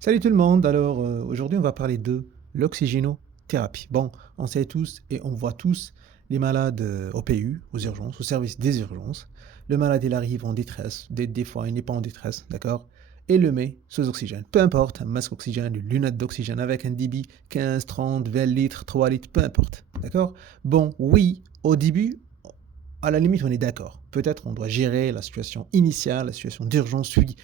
Salut tout le monde, alors aujourd'hui on va parler de l'oxygénothérapie. Bon, on sait tous et on voit tous les malades au PU, aux urgences, au service des urgences. Le malade il arrive en détresse, des fois il n'est pas en détresse, d'accord? Et le met sous oxygène. Peu importe, un masque oxygène, une lunette d'oxygène avec un débit 15, 30, 20 litres, 3 litres, peu importe, d'accord? Bon, oui, au début, à la limite on est d'accord. Peut-être on doit gérer la situation initiale, la situation d'urgence, oui.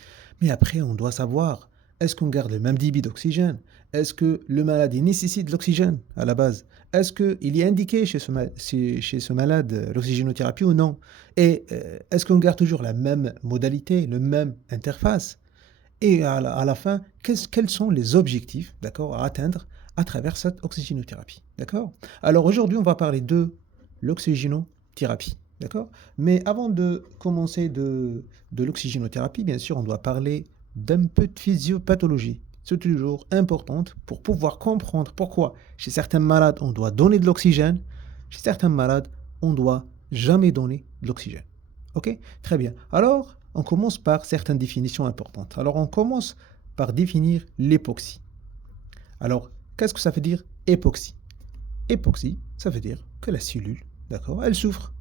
Mais après on doit savoir est-ce qu'on garde le même débit d'oxygène? Est-ce que le malade il nécessite de l'oxygène à la base? Est-ce qu'il est indiqué chez ce malade l'oxygénothérapie ou non? Et est-ce qu'on garde toujours la même modalité, le même interface? Et à la fin, quels sont les objectifs, d'accord, à atteindre à travers cette oxygénothérapie, d'accord? Alors aujourd'hui, on va parler de l'oxygénothérapie, d'accord? Mais avant de commencer de l'oxygénothérapie, bien sûr, on doit parler d'un peu de physiopathologie. C'est toujours importante pour pouvoir comprendre pourquoi chez certains malades, on doit donner de l'oxygène, chez certains malades, on ne doit jamais donner de l'oxygène. Ok? Très bien. Alors, on commence par certaines définitions importantes. Alors, on commence par définir l'époxy. Alors, qu'est-ce que ça veut dire époxy? Époxy, ça veut dire que la cellule, d'accord, elle souffre.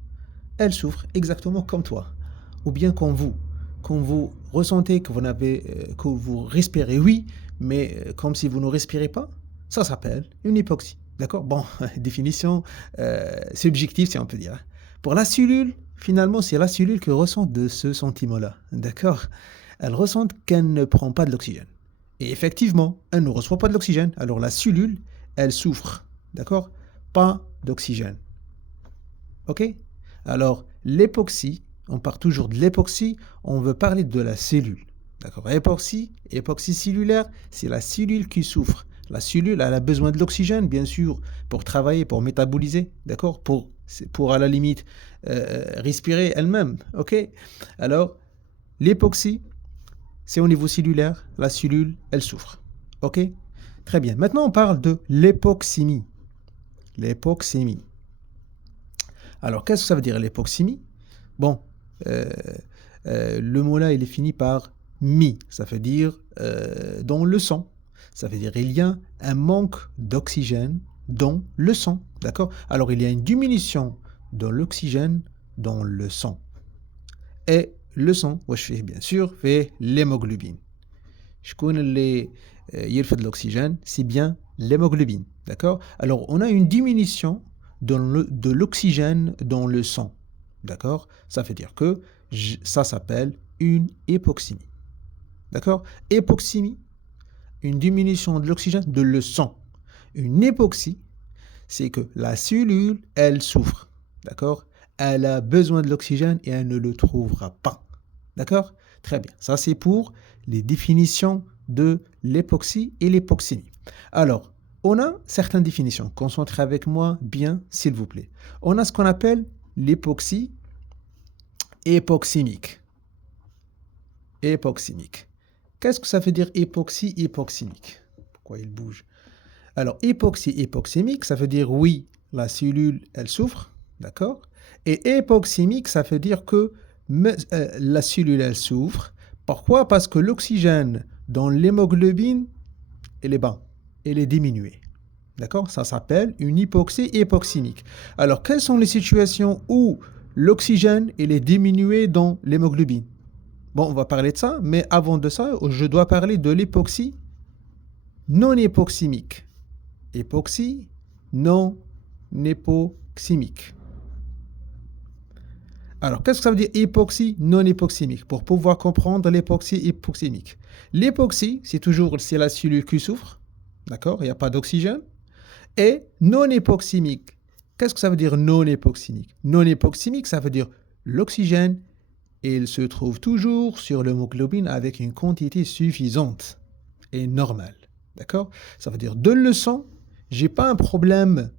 Elle souffre exactement comme toi. Ou bien comme vous. Quand vous ressentez que que vous respirez, oui, mais comme si vous ne respirez pas, ça s'appelle une hypoxie. D'accord? Bon, définition subjective, si on peut dire. Pour la cellule, finalement, c'est la cellule qui ressent de ce sentiment-là. D'accord? Elle ressent qu'elle ne prend pas de l'oxygène. Et effectivement, elle ne reçoit pas de l'oxygène. Alors la cellule, elle souffre. D'accord? Pas d'oxygène. OK? Alors, l'époxy, on part toujours de l'époxy, on veut parler de la cellule. D'accord? Époxy cellulaire, c'est la cellule qui souffre. La cellule, elle a besoin de l'oxygène, bien sûr, pour travailler, pour métaboliser, d'accord? Pour à la limite, respirer elle-même, ok? Alors, l'époxy, c'est au niveau cellulaire, la cellule, elle souffre, ok? Très bien. Maintenant, on parle de l'époxémie. L'époxémie. Alors, qu'est-ce que ça veut dire l'époxémie? Bon, euh, le mot là, il est fini par mi. Ça veut dire dans le sang. Ça veut dire il y a un manque d'oxygène dans le sang. D'accord? Alors, il y a une diminution de l'oxygène dans le sang. Et le sang, wesh fait bien sûr, fait l'hémoglobine. Je connais les de l'oxygène, c'est bien l'hémoglobine. D'accord? Alors, on a une diminution de l'oxygène dans le sang. D'accord? Ça veut dire que ça s'appelle une hypoxémie. D'accord? Hypoxémie, une diminution de l'oxygène de le sang. Une hypoxie, c'est que la cellule, elle souffre. D'accord? Elle a besoin de l'oxygène et elle ne le trouvera pas. D'accord? Très bien. Ça, c'est pour les définitions de l'époxie et l'hypoxémie. Alors, on a certaines définitions. Concentrez avec moi bien, s'il vous plaît. On a ce qu'on appelle l'époxie hypoxémique. Hypoxémique. Qu'est-ce que ça veut dire hypoxie hypoxémique? Pourquoi il bouge? Alors, hypoxie hypoxémique, ça veut dire oui, la cellule, elle souffre, d'accord? Et hypoxémique, ça veut dire que la cellule, elle souffre. Pourquoi? Parce que l'oxygène dans l'hémoglobine, elle est bas, elle est diminuée. D'accord? Ça s'appelle une hypoxie hypoxémique. Alors, quelles sont les situations où l'oxygène, il est diminué dans l'hémoglobine? Bon, on va parler de ça, mais avant de ça, je dois parler de l'époxie non hypoxémique. Époxy non hypoxémique. Alors, qu'est-ce que ça veut dire hypoxie non hypoxémique? Pour pouvoir comprendre l'époxie hypoxémique. L'époxie, c'est la cellule qui souffre, d'accord? Il n'y a pas d'oxygène. Et non hypoxémique. Qu'est-ce que ça veut dire non hypoxémique? Non hypoxémique, ça veut dire l'oxygène, il se trouve toujours sur l'hémoglobine avec une quantité suffisante et normale. D'accord? Ça veut dire de le sang, j'ai pas un problème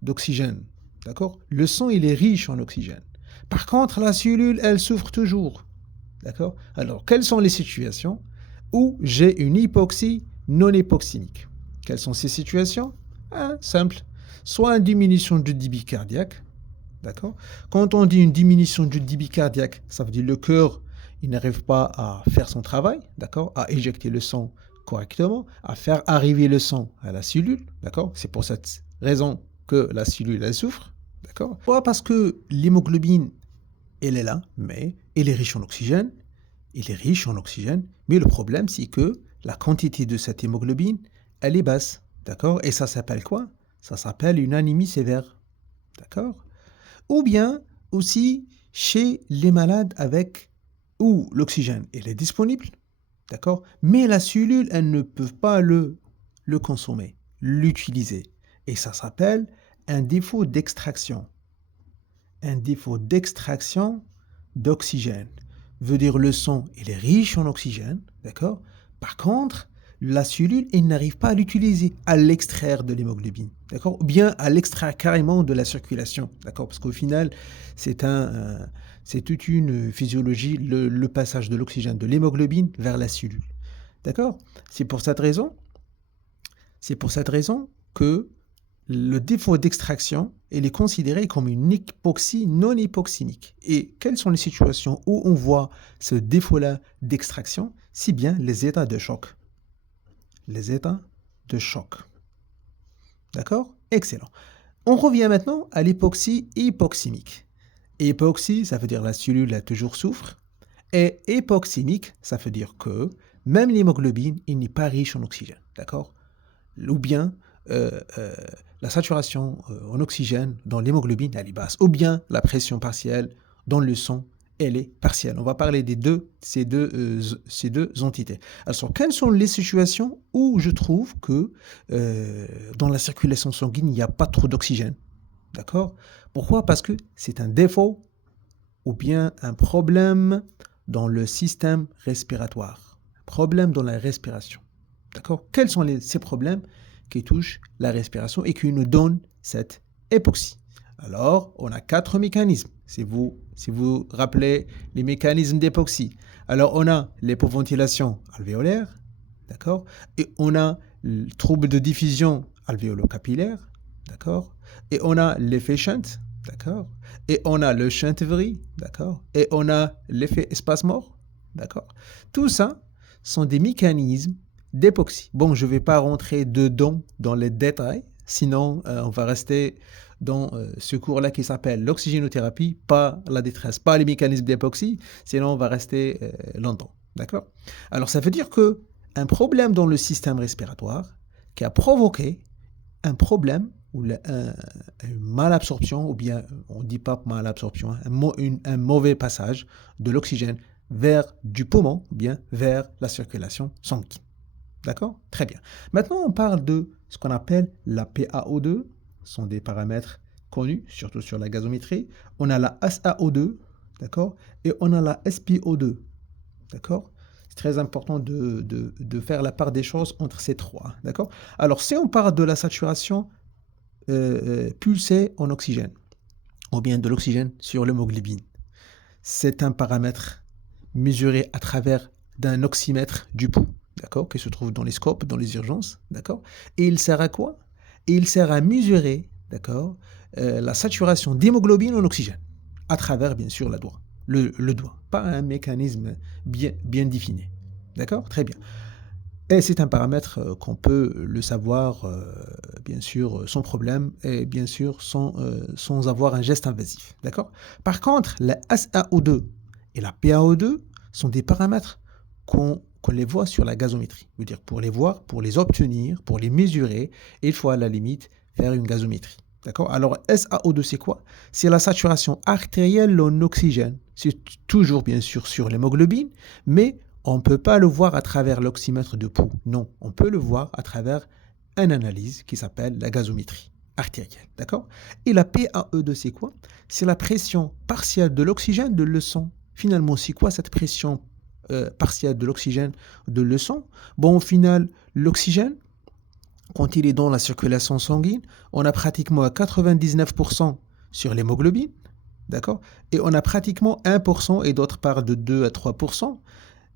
d'oxygène. D'accord? Le sang, il est riche en oxygène. Par contre, la cellule, elle souffre toujours. D'accord? Alors, quelles sont les situations où j'ai une hypoxie non hypoxémique? Quelles sont ces situations? Simple. Soit une diminution du débit cardiaque. D'accord? Quand on dit une diminution du débit cardiaque, ça veut dire le cœur, il n'arrive pas à faire son travail, d'accord? À éjecter le sang correctement, à faire arriver le sang à la cellule, d'accord? C'est pour cette raison que la cellule, elle souffre, d'accord? Pas parce que l'hémoglobine, elle est là, mais elle est riche en oxygène, mais le problème, c'est que la quantité de cette hémoglobine, elle est basse, d'accord? Et ça s'appelle quoi? Ça s'appelle une anémie sévère, d'accord? Ou bien aussi chez les malades avec où l'oxygène il est disponible, d'accord? Mais la cellule, elle ne peut pas le consommer, l'utiliser. Et ça s'appelle un défaut d'extraction. Un défaut d'extraction d'oxygène. Veut dire le sang, il est riche en oxygène, d'accord? Par contre, la cellule, elle n'arrive pas à l'utiliser, à l'extraire de l'hémoglobine, d'accord? Ou bien à l'extraire carrément de la circulation, d'accord? Parce qu'au final, c'est toute une physiologie, le passage de l'oxygène, de l'hémoglobine vers la cellule, d'accord? C'est pour cette raison que le défaut d'extraction, il est considéré comme une hypoxie non hypoxémique. Et quelles sont les situations où on voit ce défaut-là d'extraction? Si bien les états de choc. Les états de choc. D'accord? Excellent. On revient maintenant à l'hypoxie hypoxémique. Hypoxie, ça veut dire la cellule a toujours souffre. Et hypoxémique, ça veut dire que même l'hémoglobine, il n'est pas riche en oxygène. D'accord? Ou bien la saturation en oxygène dans l'hémoglobine, elle est basse. Ou bien la pression partielle dans le sang, elle est partielle. On va parler ces deux entités. Alors, quelles sont les situations où je trouve que dans la circulation sanguine, il n'y a pas trop d'oxygène? D'accord? Pourquoi? Parce que c'est un défaut ou bien un problème dans le système respiratoire. Un problème dans la respiration. D'accord? Quels sont ces problèmes qui touchent la respiration et qui nous donnent cette hypoxie? Alors, on a 4 mécanismes. Si vous rappelez les mécanismes d'hypoxie. Alors, on a l'hypoventilation alvéolaire, d'accord? Et on a le trouble de diffusion alvéolo-capillaire, d'accord? Et on a l'effet shunt, d'accord? Et on a le Shunt-Every, d'accord? Et on a l'effet espace-mort, d'accord? Tout ça sont des mécanismes d'hypoxie. Bon, je ne vais pas rentrer dedans dans les détails, sinon on va rester dans ce cours-là qui s'appelle l'oxygénothérapie, pas la détresse, pas les mécanismes d'hypoxie, sinon on va rester longtemps, d'accord? Alors ça veut dire que un problème dans le système respiratoire qui a provoqué un problème ou une malabsorption, ou bien on ne dit pas malabsorption, un mauvais passage de l'oxygène vers du poumon, ou bien vers la circulation sanguine. D'accord? Très bien. Maintenant, on parle de ce qu'on appelle la PaO2. Ce sont des paramètres connus, surtout sur la gazométrie. On a la SaO2, d'accord? Et on a la SpO2, d'accord? C'est très important de faire la part des choses entre ces trois, d'accord? Alors, si on parle de la saturation pulsée en oxygène, ou bien de l'oxygène sur l'hémoglobine, c'est un paramètre mesuré à travers d'un oxymètre du pouls, d'accord, qui se trouve dans les scopes, dans les urgences, d'accord? Et il sert à quoi? Et il sert à mesurer, d'accord, la saturation d'hémoglobine en oxygène, à travers, bien sûr, le doigt, pas un mécanisme bien défini, d'accord? Très bien. Et c'est un paramètre qu'on peut le savoir, bien sûr, sans problème, et bien sûr, sans avoir un geste invasif, d'accord? Par contre, la SaO2 et la PaO2 sont des paramètres qu'on les voit sur la gazométrie. Je veux dire, pour les voir, pour les obtenir, pour les mesurer, il faut à la limite faire une gazométrie. D'accord? Alors, SaO2, c'est quoi? C'est la saturation artérielle en oxygène. C'est toujours, bien sûr, sur l'hémoglobine, mais on ne peut pas le voir à travers l'oxymètre de pouls. Non, on peut le voir à travers une analyse qui s'appelle la gazométrie artérielle. D'accord? Et la PaE2, c'est quoi? C'est la pression partielle de l'oxygène de le sang. Finalement, c'est quoi cette pression partielle de l'oxygène de le sang? Bon, au final, l'oxygène, quand il est dans la circulation sanguine, on a pratiquement 99% sur l'hémoglobine, d'accord? Et on a pratiquement 1%, et d'autres parlent de 2 à 3%,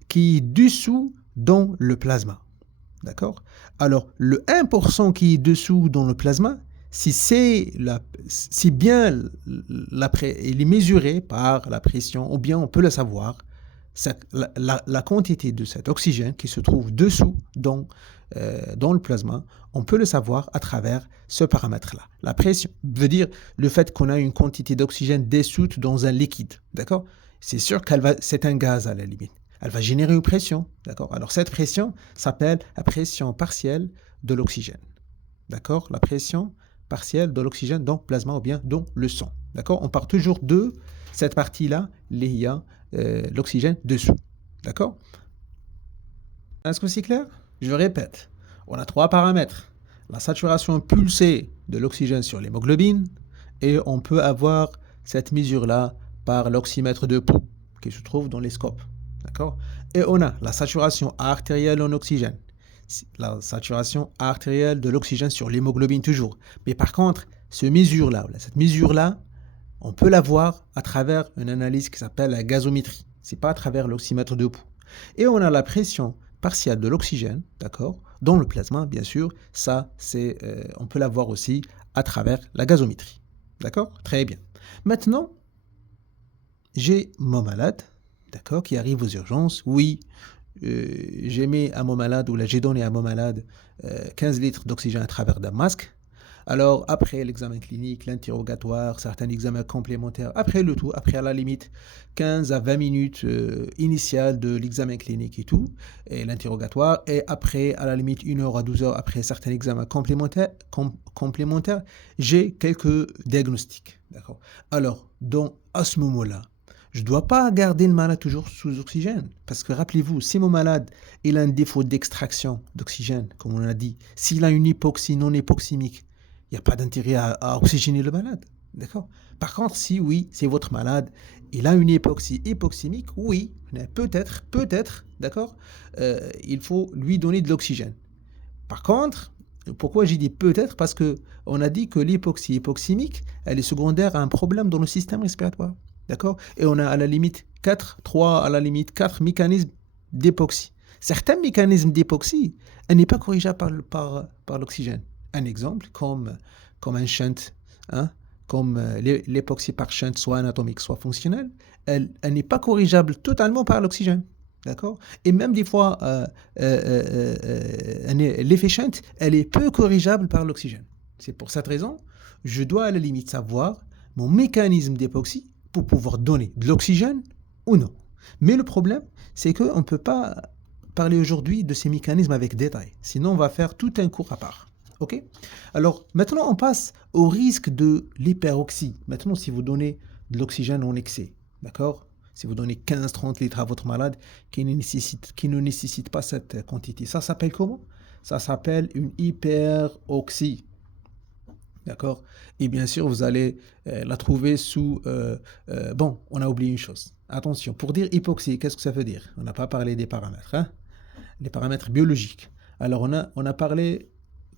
qui est dessous dans le plasma, d'accord? Alors, le 1% qui est dessous dans le plasma, si bien il est mesuré par la pression, ou bien on peut le savoir la quantité de cet oxygène qui se trouve dessous dans le plasma, on peut le savoir à travers ce paramètre-là. La pression veut dire le fait qu'on a une quantité d'oxygène dissoute dans un liquide, d'accord? C'est sûr c'est un gaz à la limite. Elle va générer une pression, d'accord? Alors cette pression s'appelle la pression partielle de l'oxygène, d'accord? La pression partielle de l'oxygène dans le plasma ou bien dans le sang, d'accord? On part toujours de cette partie-là, il y a l'oxygène dessous, d'accord? Est-ce que c'est clair? Je répète, on a 3 paramètres. La saturation pulsée de l'oxygène sur l'hémoglobine, et on peut avoir cette mesure-là par l'oxymètre de pouls qui se trouve dans les scopes. D'accord? Et on a la saturation artérielle en oxygène. La saturation artérielle de l'oxygène sur l'hémoglobine toujours. Mais par contre, cette mesure-là, on peut la voir à travers une analyse qui s'appelle la gazométrie. Ce n'est pas à travers l'oxymètre de pouls. Et on a la pression partielle de l'oxygène, d'accord, dans le plasma, bien sûr. Ça, on peut la voir aussi à travers la gazométrie. D'accord? Très bien. Maintenant, j'ai mon malade, d'accord, qui arrive aux urgences. Oui, j'ai mis à mon malade, ou là, j'ai donné à mon malade 15 litres d'oxygène à travers d'un masque. Alors, après l'examen clinique, l'interrogatoire, certains examens complémentaires, après le tout, après à la limite 15 à 20 minutes initiales de l'examen clinique et tout, et l'interrogatoire, et après à la limite 1 heure à 12 heures après certains examens complémentaires, j'ai quelques diagnostics. D'accord. Alors, à ce moment-là, je ne dois pas garder le malade toujours sous oxygène. Parce que rappelez-vous, si mon malade il a un défaut d'extraction d'oxygène, comme on a dit, s'il a une hypoxie non hypoxémique, il n'y a pas d'intérêt à oxygéner le malade. D'accord? Par contre, si oui, c'est votre malade, il a une hypoxie hypoxémique, oui, peut-être, d'accord, il faut lui donner de l'oxygène. Par contre, pourquoi j'ai dit peut-être? Parce qu'on a dit que l'hypoxie hypoxémique, elle est secondaire à un problème dans le système respiratoire. D'accord? Et on a à la limite 4 mécanismes d'hypoxie. Certains mécanismes d'hypoxie, elle n'est pas corrigeable par l'oxygène. Un exemple, comme un shunt, hein, comme l'époxy par shunt, soit anatomique, soit fonctionnelle, elle n'est pas corrigeable totalement par l'oxygène. D'accord? Et même des fois, l'effet shunt, elle est peu corrigeable par l'oxygène. C'est pour cette raison, je dois à la limite savoir mon mécanisme d'époxy pour pouvoir donner de l'oxygène ou non. Mais le problème, c'est qu'on ne peut pas parler aujourd'hui de ces mécanismes avec détail. Sinon, on va faire tout un cours à part. Ok? Alors, maintenant, on passe au risque de l'hyperoxie. Maintenant, si vous donnez de l'oxygène en excès, d'accord? Si vous donnez 15-30 litres à votre malade qui ne nécessite pas cette quantité, ça s'appelle comment? Ça s'appelle une hyperoxie. D'accord? Et bien sûr, vous allez la trouver sous... bon, on a oublié une chose. Attention, pour dire hypoxie, qu'est-ce que ça veut dire? On n'a pas parlé des paramètres, hein? Les paramètres biologiques. Alors, on a parlé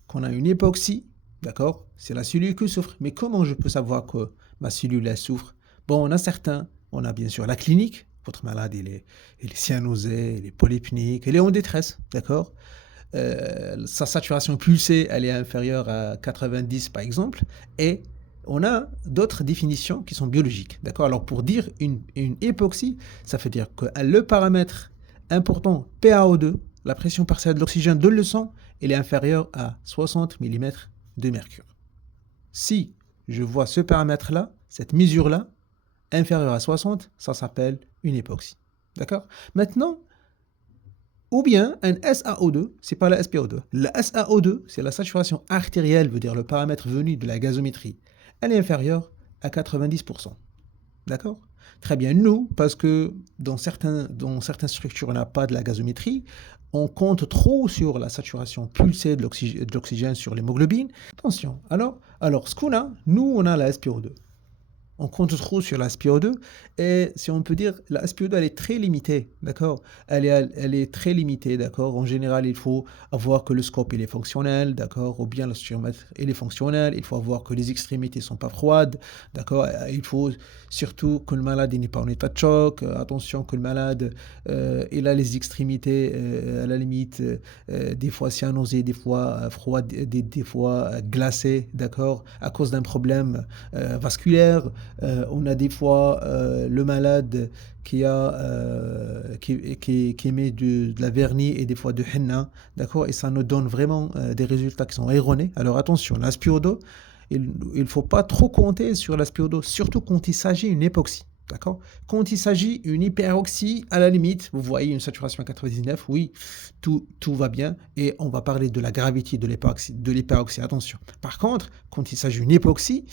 qu'on a une hypoxie, d'accord? C'est la cellule qui souffre. Mais comment je peux savoir que ma cellule, elle souffre? Bon, on a bien sûr la clinique. Votre malade, il est cyanosé, il est polypnique, il est en détresse, d'accord? Sa saturation pulsée, elle est inférieure à 90 par exemple, et on a d'autres définitions qui sont biologiques. D'accord? Alors pour dire une hypoxie, ça veut dire que le paramètre important PaO2, la pression partielle de l'oxygène dans le sang, elle est inférieure à 60 mm de mercure. Si je vois ce paramètre-là, cette mesure-là, inférieure à 60, ça s'appelle une hypoxie. D'accord? Maintenant, ou bien un SaO2, c'est pas la SpO2. La SaO2, c'est la saturation artérielle, veut dire le paramètre venu de la gazométrie. Elle est inférieure à 90%. D'accord? Très bien. Nous, parce que dans certaines structures, on n'a pas de la gazométrie, on compte trop sur la saturation pulsée de l'oxygène sur l'hémoglobine. Attention. Alors, ce qu'on a, nous, on a la SpO2. On compte trop sur la SpO2 et si on peut dire, la SpO2 elle est très limitée, d'accord? Elle est très limitée, d'accord? En général, il faut avoir que le scope il est fonctionnel, d'accord? Ou bien le sturmètre il est fonctionnel. Il faut avoir que les extrémités sont pas froides, d'accord? Il faut surtout que le malade n'est pas en état de choc. Attention que le malade il a les extrémités à la limite des fois cyanosées, des fois froides, des fois glacées, d'accord? À cause d'un problème vasculaire. On a des fois le malade qui émet de la vernis et des fois de henna, d'accord? Et ça nous donne vraiment des résultats qui sont erronés. Alors attention, l'aspiro-2, il ne faut pas trop compter sur l'aspiro-2, surtout quand il s'agit d'une époxy. D'accord? Quand il s'agit d'une hyperoxie, à la limite, vous voyez une saturation à 99, oui, tout va bien. Et on va parler de la gravité de l'hyperoxie, attention. Par contre, quand il s'agit d'une époxy,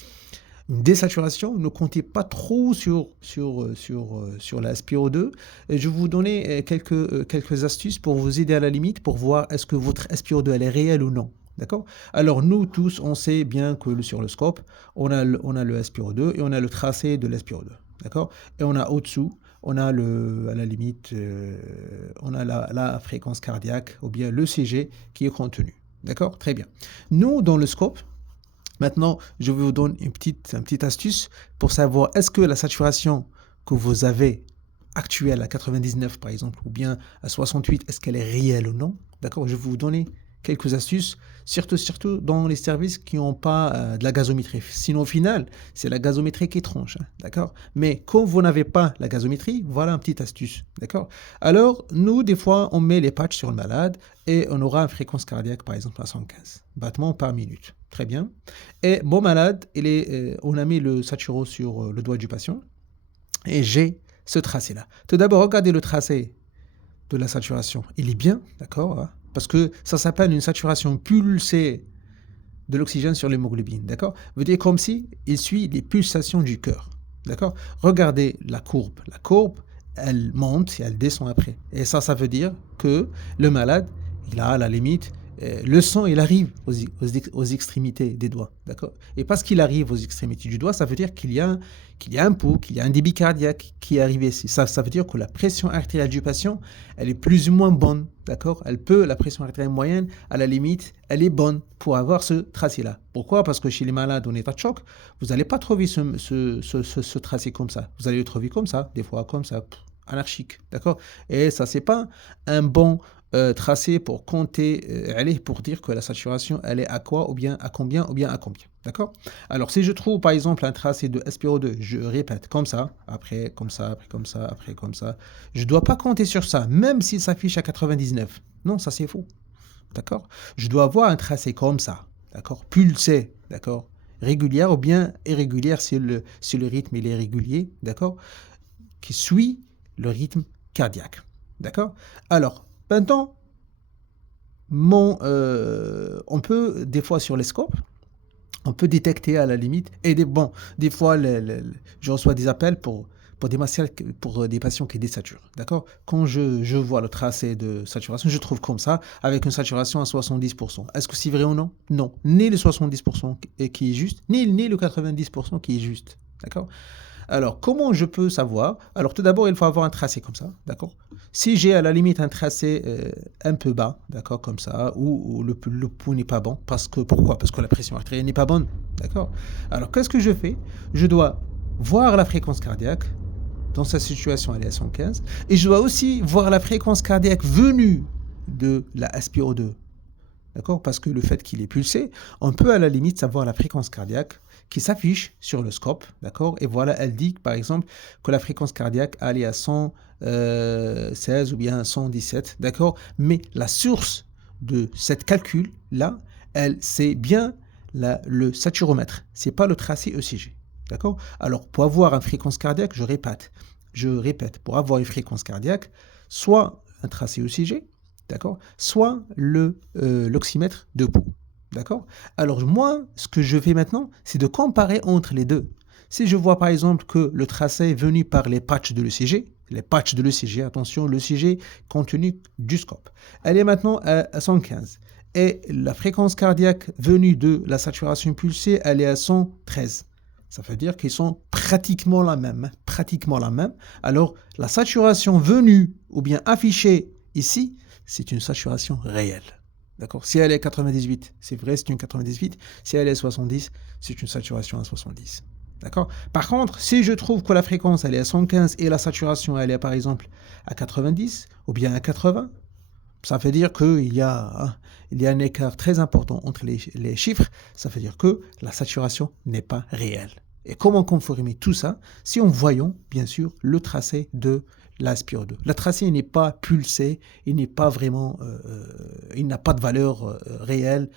une désaturation, ne comptez pas trop sur la SPO2. Et je vais vous donner quelques astuces pour vous aider à la limite, pour voir est-ce que votre SPO2 elle est réelle ou non. D'accord? Alors nous tous, on sait bien que sur le scope, on a le SPO2 et on a le tracé de l'SPO2. D'accord? Et on a au-dessous, on a à la limite, on a la fréquence cardiaque ou bien le CG qui est contenu. D'accord? Très bien. Nous, dans le scope, maintenant, je vais vous donner une petite astuce pour savoir est-ce que la saturation que vous avez actuelle à 99 par exemple, ou bien à 68, est-ce qu'elle est réelle ou non? D'accord? Je vais vous donner quelques astuces, surtout dans les services qui n'ont pas de la gazométrie. Sinon, au final, c'est la gazométrie qui tranche. Hein, d'accord? Mais quand vous n'avez pas la gazométrie, voilà une petite astuce. D'accord? Alors, nous, des fois, on met les patchs sur le malade et on aura une fréquence cardiaque, par exemple, à 115 battements par minute. Très bien. Et mon malade, on a mis le saturo sur le doigt du patient et j'ai ce tracé-là. Tout d'abord, regardez le tracé de la saturation. Il est bien, d'accord, hein? Parce que ça s'appelle une saturation pulsée de l'oxygène sur l'hémoglobine, d'accord? Veut dire comme si il suit les pulsations du cœur, d'accord? Regardez la courbe. La courbe, elle monte et elle descend après. Et ça veut dire que le malade, il a à la limite, le sang, il arrive aux extrémités des doigts, d'accord? Et parce qu'il arrive aux extrémités du doigt, ça veut dire qu'il y a un pouls, qu'il y a un débit cardiaque qui est arrivé ici. Ça veut dire que la pression artérielle du patient, elle est plus ou moins bonne, d'accord? La pression artérielle moyenne, à la limite, elle est bonne pour avoir ce tracé-là. Pourquoi? Parce que chez les malades en état de choc, vous n'allez pas trouver ce tracé comme ça. Vous allez le trouver comme ça, des fois comme ça, anarchique, d'accord? Et ça, c'est pas un bon tracé pour compter, pour dire que la saturation, elle est à quoi, ou bien à combien, ou bien à combien. D'accord? Alors, si je trouve, par exemple, un tracé de SPO2, je répète comme ça, après comme ça, après comme ça, après comme ça. Je ne dois pas compter sur ça, même s'il s'affiche à 99. Non, ça, c'est faux. D'accord? Je dois avoir un tracé comme ça. D'accord? Pulsé. D'accord? Régulière ou bien irrégulière si le rythme il est régulier. D'accord? Qui suit le rythme cardiaque. D'accord? Alors, maintenant, on peut, des fois sur les scopes, on peut détecter à la limite, et des fois, je reçois des appels pour des patients qui désaturent. D'accord? Quand je vois le tracé de saturation, je trouve comme ça, avec une saturation à 70%. Est-ce que c'est vrai ou non? Non. Ni le 70% qui est juste, ni le 90% qui est juste. D'accord? Alors, comment je peux savoir? Alors, tout d'abord, il faut avoir un tracé comme ça, d'accord? Si j'ai à la limite un tracé un peu bas, d'accord, comme ça, ou le pouls n'est pas bon, pourquoi? Parce que la pression artérielle n'est pas bonne, d'accord? Alors, qu'est-ce que je fais? Je dois voir la fréquence cardiaque. Dans sa situation, elle est à 115. Et je dois aussi voir la fréquence cardiaque venue de la SPO2. D'accord? Parce que le fait qu'il est pulsé, on peut à la limite savoir la fréquence cardiaque qui s'affiche sur le scope, d'accord? Et voilà, elle dit par exemple que la fréquence cardiaque elle est à 116 ou bien 117, d'accord? Mais la source de cette calcul-là, c'est bien le saturomètre, c'est pas le tracé ECG, d'accord? Alors, pour avoir une fréquence cardiaque, je répète, pour avoir une fréquence cardiaque, soit un tracé ECG, d'accord? Soit l'oxymètre de pouls. D'accord? Alors moi, ce que je fais maintenant, c'est de comparer entre les deux. Si je vois par exemple que le tracé est venu par les patchs de l'ECG, attention, l'ECG contenu du scope, elle est maintenant à 115. Et la fréquence cardiaque venue de la saturation pulsée, elle est à 113. Ça veut dire qu'ils sont pratiquement la même. Alors, la saturation venue ou bien affichée ici, c'est une saturation réelle. D'accord? Si elle est 98, c'est vrai, c'est une 98. Si elle est 70, c'est une saturation à 70. D'accord? Par contre, si je trouve que la fréquence elle est à 115 et la saturation elle est par exemple à 90 ou bien à 80, ça veut dire qu'il y a un écart très important entre les chiffres. Ça veut dire que la saturation n'est pas réelle. Et comment conformer tout ça? Si en voyant, bien sûr, le tracé de la SpO2. Le tracé n'est pas pulsé, il n'est pas vraiment, il n'a pas de valeur réelle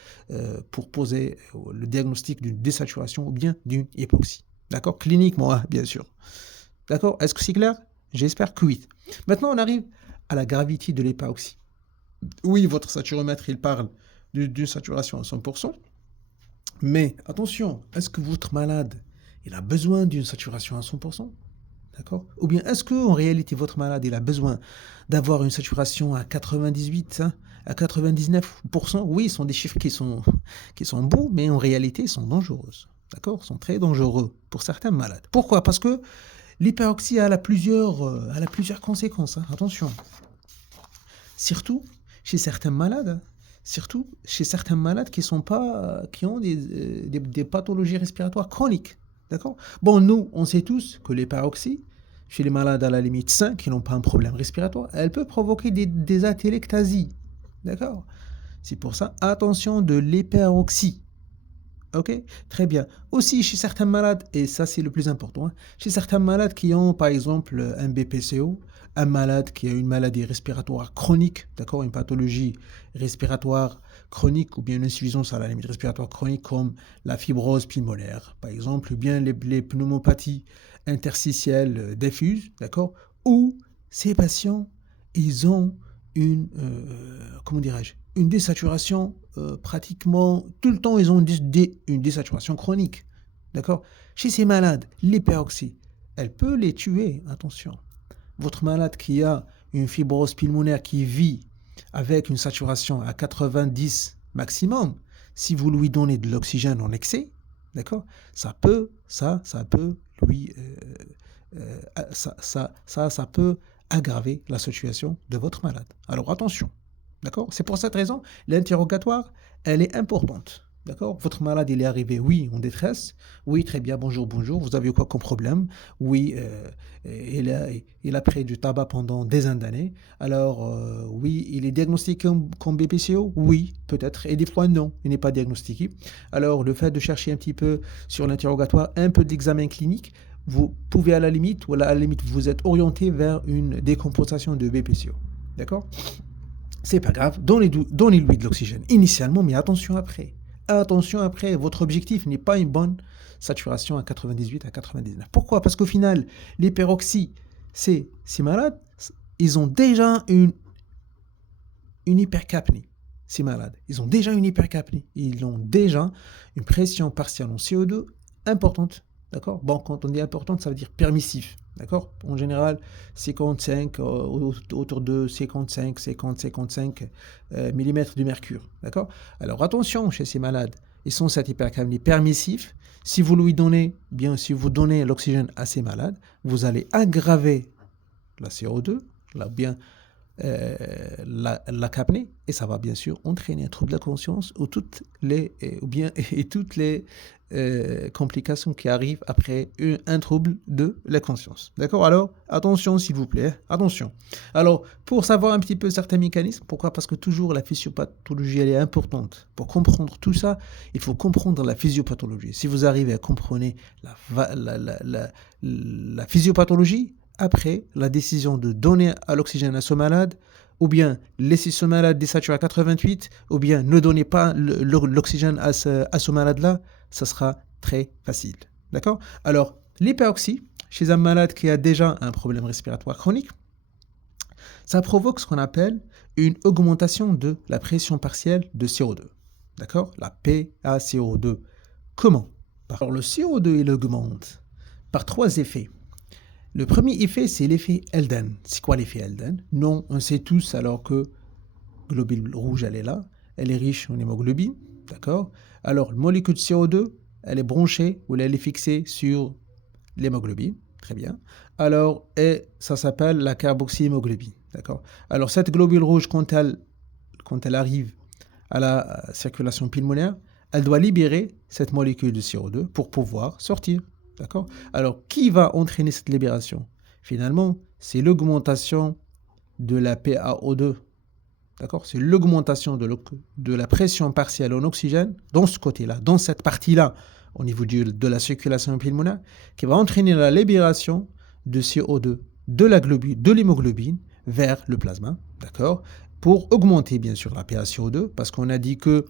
pour poser le diagnostic d'une désaturation ou bien d'une hypoxie. D'accord? Cliniquement, hein, bien sûr. D'accord? Est-ce que c'est clair? J'espère que oui. Maintenant, on arrive à la gravité de l'hypoxie. Oui, votre saturomètre, il parle d'une saturation à 100%, mais attention, est-ce que votre malade, il a besoin d'une saturation à 100%? D'accord? Ou bien est-ce qu'en réalité, votre malade, il a besoin d'avoir une saturation à 98, hein, à 99%? Oui, ce sont des chiffres qui sont beaux, mais en réalité, ils sont dangereux. D'accord? Ils sont très dangereux pour certains malades. Pourquoi? Parce que l'hyperoxie elle a plusieurs conséquences. Hein. Attention. Surtout chez certains malades. Surtout chez certains malades qui ont des pathologies respiratoires chroniques. D'accord? Bon, nous, on sait tous que l'hyperoxie, chez les malades à la limite sains, qui n'ont pas un problème respiratoire, elle peut provoquer des atélectasies. D'accord? C'est pour ça, attention de l'hyperoxie. Ok? Très bien. Aussi, chez certains malades, et ça c'est le plus important, hein, chez certains malades qui ont par exemple un BPCO, un malade qui a une maladie respiratoire chronique, d'accord, une pathologie respiratoire chronique ou bien une insuffisance à la limite respiratoire chronique comme la fibrose pulmonaire, par exemple, ou bien les pneumopathies interstitielles diffuses, d'accord, ou ces patients, ils ont une, comment dirais-je, une désaturation pratiquement tout le temps, ils ont une désaturation chronique. D'accord? Chez ces malades, l'hyperoxie, elle peut les tuer, attention. Votre malade qui a une fibrose pulmonaire qui vit avec une saturation à 90 maximum, si vous lui donnez de l'oxygène en excès, d'accord, ça peut lui, ça peut aggraver la situation de votre malade. Alors attention, d'accord? C'est pour cette raison, l'interrogatoire, elle est importante. D'accord? Votre malade, il est arrivé, oui, en détresse. Oui, très bien, bonjour, bonjour. Vous avez quoi comme problème? Oui, il a pris du tabac pendant des années. Alors, oui, il est diagnostiqué comme BPCO? Oui, peut-être. Et des fois, non, il n'est pas diagnostiqué. Alors, le fait de chercher un petit peu sur l'interrogatoire, un peu d'examen clinique, vous pouvez à la limite, ou à la limite, vous êtes orienté vers une décompensation de BPCO. D'accord? C'est pas grave, donnez-lui de l'oxygène initialement, mais attention après. Attention après, votre objectif n'est pas une bonne saturation à 98, à 99. Pourquoi? Parce qu'au final, l'hyperoxie, ces malades, ils ont déjà une hypercapnie. Ces malades, ils ont déjà une hypercapnie. Ils ont déjà une pression partielle en CO2 importante. D'accord? Bon, quand on dit importante, ça veut dire permissif. D'accord? En général, 55, autour de 55 mm de mercure. D'accord? Alors attention chez ces malades, ils sont cette hypercapnie permissif. Si vous lui donnez, si vous donnez l'oxygène à ces malades, vous allez aggraver la CO2, la capnée, et ça va bien sûr entraîner un trouble de la conscience ou toutes les complications qui arrivent après un trouble de la conscience. D'accord? Alors, attention s'il vous plaît, attention. Alors, pour savoir un petit peu certains mécanismes, pourquoi? Parce que toujours la physiopathologie, elle est importante. Pour comprendre tout ça, il faut comprendre la physiopathologie. Si vous arrivez à comprendre la physiopathologie, après la décision de donner à l'oxygène à ce malade, ou bien laisser ce malade désaturé à 88, ou bien ne donnez pas l'oxygène à ce malade-là, ça sera très facile. D'accord? Alors, l'hyperoxie, chez un malade qui a déjà un problème respiratoire chronique, ça provoque ce qu'on appelle une augmentation de la pression partielle de CO2. D'accord? La PaCO2. Comment? Alors, le CO2, il augmente par trois effets. Le premier effet, c'est l'effet Elden. C'est quoi l'effet Elden? Non, on sait tous alors que globule rouge, elle est là. Elle est riche en hémoglobine. D'accord? Alors, la molécule de CO2, elle est branchée ou elle est fixée sur l'hémoglobine. Très bien. Alors, et ça s'appelle la carboxyhémoglobine. D'accord? Alors, cette globule rouge, quand elle arrive à la circulation pulmonaire, elle doit libérer cette molécule de CO2 pour pouvoir sortir. D'accord? Alors, qui va entraîner cette libération? Finalement, c'est l'augmentation de la PaO2. D'accord? C'est l'augmentation de la pression partielle en oxygène dans ce côté-là, dans cette partie-là au niveau de la circulation pulmonaire qui va entraîner la libération de CO2 de l'hémoglobine vers le plasma, d'accord, pour augmenter bien sûr la PaCO2, parce qu'on a dit que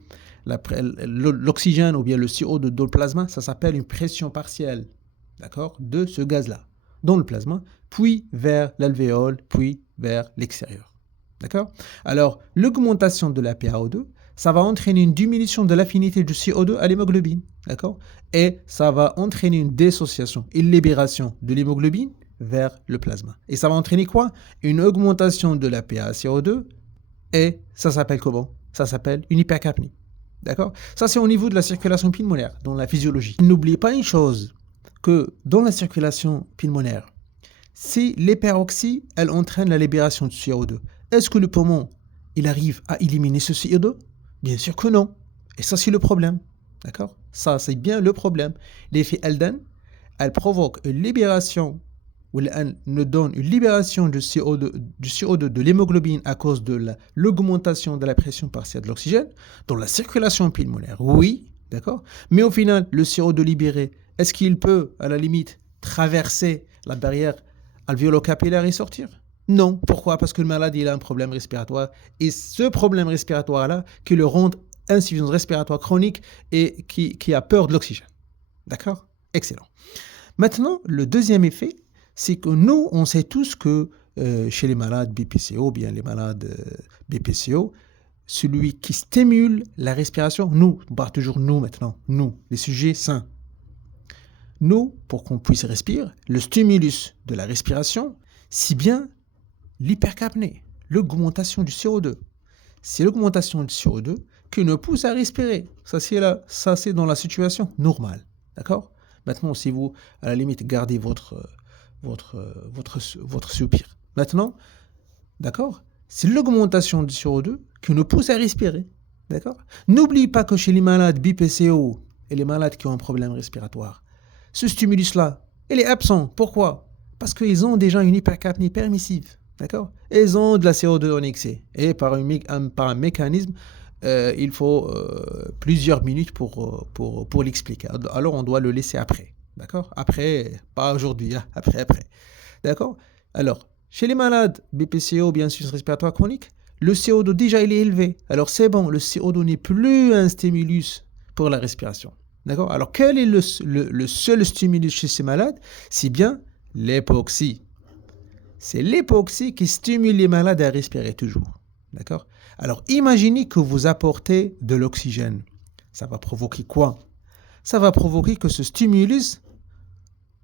l'oxygène ou bien le CO2 dans le plasma, ça s'appelle une pression partielle, d'accord, de ce gaz-là dans le plasma, puis vers l'alvéole, puis vers l'extérieur. D'accord? Alors, l'augmentation de la PaO2, ça va entraîner une diminution de l'affinité du CO2 à l'hémoglobine. D'accord? Et ça va entraîner une dissociation, une libération de l'hémoglobine vers le plasma. Et ça va entraîner quoi? Une augmentation de la PaCO2 et ça s'appelle comment? Ça s'appelle une hypercapnie. D'accord? Ça, c'est au niveau de la circulation pulmonaire, dans la physiologie. N'oubliez pas une chose, que dans la circulation pulmonaire, si l'hyperoxie, elle entraîne la libération de CO2, est-ce que le poumon, il arrive à éliminer ce CO2? Bien sûr que non. Et ça, c'est le problème. D'accord? Ça, c'est bien le problème. L'effet Elden, elle provoque une libération, ou elle nous donne une libération du CO2 de l'hémoglobine à cause de l'augmentation de la pression partielle de l'oxygène dans la circulation pulmonaire. Oui, d'accord? Mais au final, le CO2 libéré, est-ce qu'il peut, à la limite, traverser la barrière alvéolo-capillaire et sortir? Non. Pourquoi? Parce que le malade, il a un problème respiratoire. Et ce problème respiratoire-là, qui le rend insuffisance respiratoire chronique et qui a peur de l'oxygène. D'accord? Excellent. Maintenant, le deuxième effet, c'est que nous, on sait tous que chez les malades BPCO, bien les malades BPCO, celui qui stimule la respiration, nous, toujours nous maintenant, nous, les sujets sains, nous, pour qu'on puisse respirer, le stimulus de la respiration, c'est bien l'hypercapnie, l'augmentation du CO2. C'est l'augmentation du CO2 qui nous pousse à respirer. Ça, c'est dans la situation normale. D'accord? Maintenant, si vous, à la limite, gardez votre soupir. Maintenant, d'accord? C'est l'augmentation du CO2 qui nous pousse à respirer. D'accord? N'oublie pas que chez les malades BPCO et les malades qui ont un problème respiratoire, ce stimulus-là, il est absent. Pourquoi? Parce qu'ils ont déjà une hypercapnie permissive. D'accord? Ils ont de la CO2 en excès. Et par un mécanisme, il faut plusieurs minutes pour l'expliquer. Alors, on doit le laisser après. D'accord? Après, pas aujourd'hui, hein, après. D'accord? Alors, chez les malades BPCO, bien sûr, respiratoire chronique, le CO2 déjà, il est élevé. Alors, c'est bon, le CO2 n'est plus un stimulus pour la respiration. D'accord? Alors, quel est le seul stimulus chez ces malades? C'est bien l'hypoxie. C'est l'hypoxie qui stimule les malades à respirer toujours. D'accord? Alors, imaginez que vous apportez de l'oxygène. Ça va provoquer quoi? Ça va provoquer que ce stimulus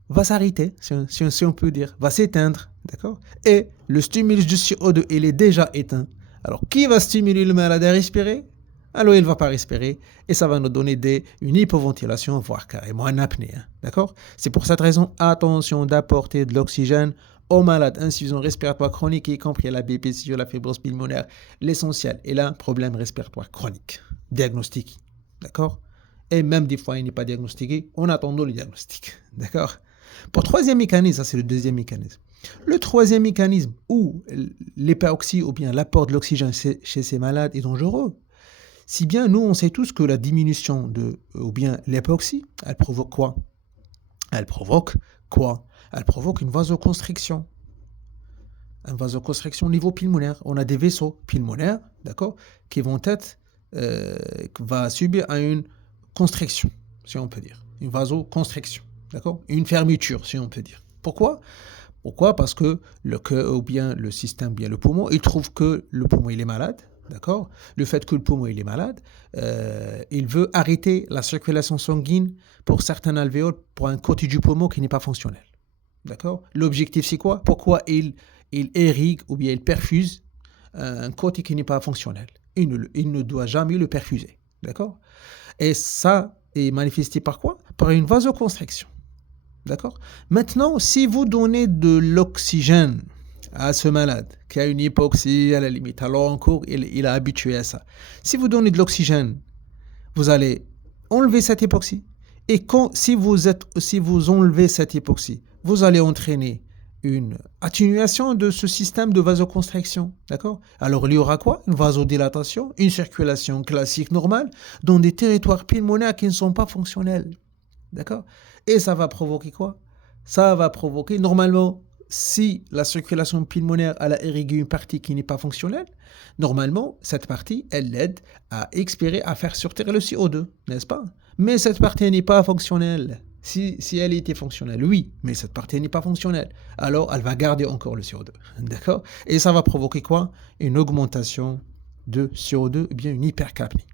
va s'arrêter, si on peut dire, va s'éteindre. D'accord? Et le stimulus du CO2, il est déjà éteint. Alors, qui va stimuler le malade à respirer? Alors, il ne va pas respirer et ça va nous donner une hypoventilation, voire carrément une apnée. Hein. D'accord? C'est pour cette raison, attention d'apporter de l'oxygène aux malades insuffisants respiratoires chroniques, y compris la BPCO, la fibrose pulmonaire. L'essentiel est là, problème respiratoire chronique. Diagnostic. D'accord? Et même des fois, il n'est pas diagnostiqué, en attendant le diagnostic. D'accord? Pour le troisième mécanisme, ça c'est le deuxième mécanisme. Le troisième mécanisme où l'hyperoxie ou bien l'apport de l'oxygène chez ces malades est dangereux, si bien nous on sait tous que la diminution ou bien l'hypoxie, elle provoque quoi? Elle provoque une vasoconstriction. Une vasoconstriction au niveau pulmonaire. On a des vaisseaux pulmonaires, d'accord, qui vont va subir une constriction, si on peut dire. Une vasoconstriction, d'accord? Une fermeture, si on peut dire. Pourquoi? Parce que le cœur ou bien le système, bien le poumon, il trouve que le poumon il est malade. D'accord? Le fait que le poumon il est malade, il veut arrêter la circulation sanguine pour certains alvéoles, pour un côté du poumon qui n'est pas fonctionnel. D'accord? L'objectif c'est quoi? Pourquoi il irrigue ou bien il perfuse un côté qui n'est pas fonctionnel? Il ne doit jamais le perfuser. D'accord? Et ça est manifesté par quoi? Par une vasoconstriction. D'accord? Maintenant, si vous donnez de l'oxygène à ce malade qui a une hypoxie à la limite, alors encore il est habitué à ça. Si vous donnez de l'oxygène, vous allez enlever cette hypoxie. Et si vous enlevez cette hypoxie, vous allez entraîner une atténuation de ce système de vasoconstriction. D'accord? Alors il y aura quoi? Une vasodilatation, une circulation classique normale dans des territoires pulmonaires qui ne sont pas fonctionnels. D'accord? Et ça va provoquer quoi? Ça va provoquer, normalement, si la circulation pulmonaire elle a irrigué une partie qui n'est pas fonctionnelle, normalement, cette partie, elle l'aide à expirer, à faire sortir le CO2, n'est-ce pas? Mais cette partie n'est pas fonctionnelle. Si elle était fonctionnelle, oui, mais cette partie n'est pas fonctionnelle. Alors, elle va garder encore le CO2. D'accord? Et ça va provoquer quoi? Une augmentation de CO2, ou bien une hypercapnie.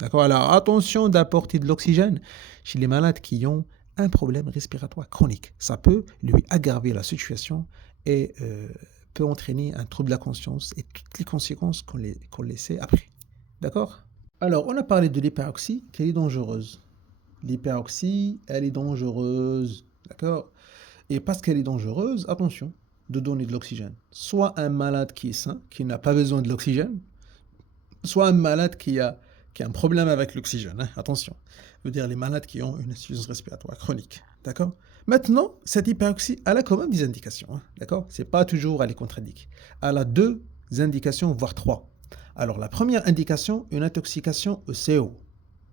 D'accord? Alors, attention d'apporter de l'oxygène chez les malades qui ont un problème respiratoire chronique. Ça peut lui aggraver la situation et peut entraîner un trouble de la conscience et toutes les conséquences qu'on les sait après. D'accord? Alors, on a parlé de l'hyperoxie, qu'elle est dangereuse. L'hyperoxie, elle est dangereuse. D'accord? Et parce qu'elle est dangereuse, attention de donner de l'oxygène. Soit un malade qui est sain, qui n'a pas besoin de l'oxygène, soit un malade qui a un problème avec l'oxygène. Hein, attention. Je veux dire les malades qui ont une insuffisance respiratoire chronique. D'accord? Maintenant, cette hyperoxie, elle a quand même des indications. Hein, d'accord? C'est pas toujours elle est contre-indiquée. Elle a 2 indications, voire 3. Alors, la première indication, une intoxication au CO.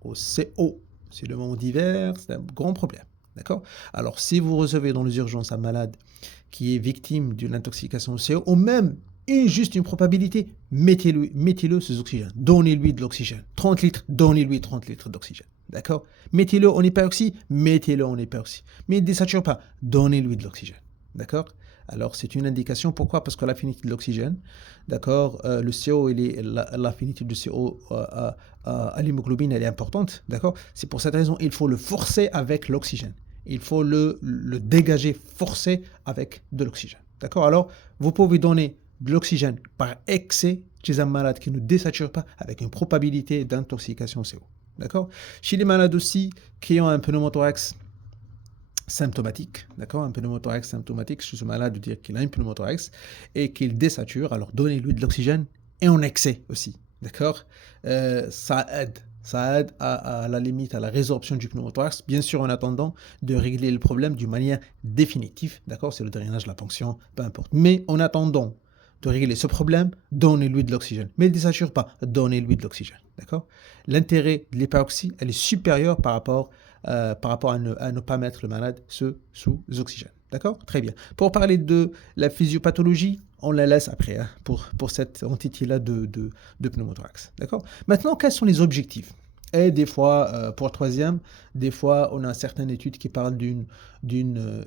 Au CO. C'est le mot divers, c'est un grand problème. D'accord? Alors, si vous recevez dans les urgences un malade qui est victime d'une intoxication au CO, ou même juste une probabilité, mettez-le sous oxygène. Donnez-lui de l'oxygène. 30 litres, donnez-lui 30 litres d'oxygène. D'accord? Mettez-le en hyperoxie, mettez-le en hyperoxie. Mais ne désature pas, donnez-lui de l'oxygène. D'accord? Alors, c'est une indication. Pourquoi? Parce que l'affinité de l'oxygène, d'accord, le CO, l'affinité du CO à l'hémoglobine, elle est importante. D'accord? C'est pour cette raison il faut le forcer avec l'oxygène. Il faut le dégager, forcer avec de l'oxygène. D'accord? Alors, vous pouvez donner de l'oxygène par excès chez un malade qui ne désature pas avec une probabilité d'intoxication au CO. D'accord? Chez les malades aussi qui ont un pneumothorax symptomatique, d'accord, un pneumothorax symptomatique, chez ce malade de dire qu'il a un pneumothorax et qu'il désature, alors donnez-lui de l'oxygène et en excès aussi, d'accord? Ça aide à la limite à la résorption du pneumothorax, bien sûr en attendant de régler le problème d'une manière définitive, d'accord? C'est le drainage, la ponction, peu importe. Mais en attendant de régler ce problème, donnez-lui de l'oxygène. Mais ne désature pas, donnez-lui de l'oxygène, d'accord? L'intérêt de l'hyperoxie, elle est supérieure par rapport à ne pas mettre le malade sous oxygène. D'accord? Très bien. Pour parler de la physiopathologie, on la laisse après hein, pour cette entité-là de pneumothorax. D'accord? Maintenant, quels sont les objectifs? Et des fois, pour le troisième, des fois, on a certaines études qui parlent d'une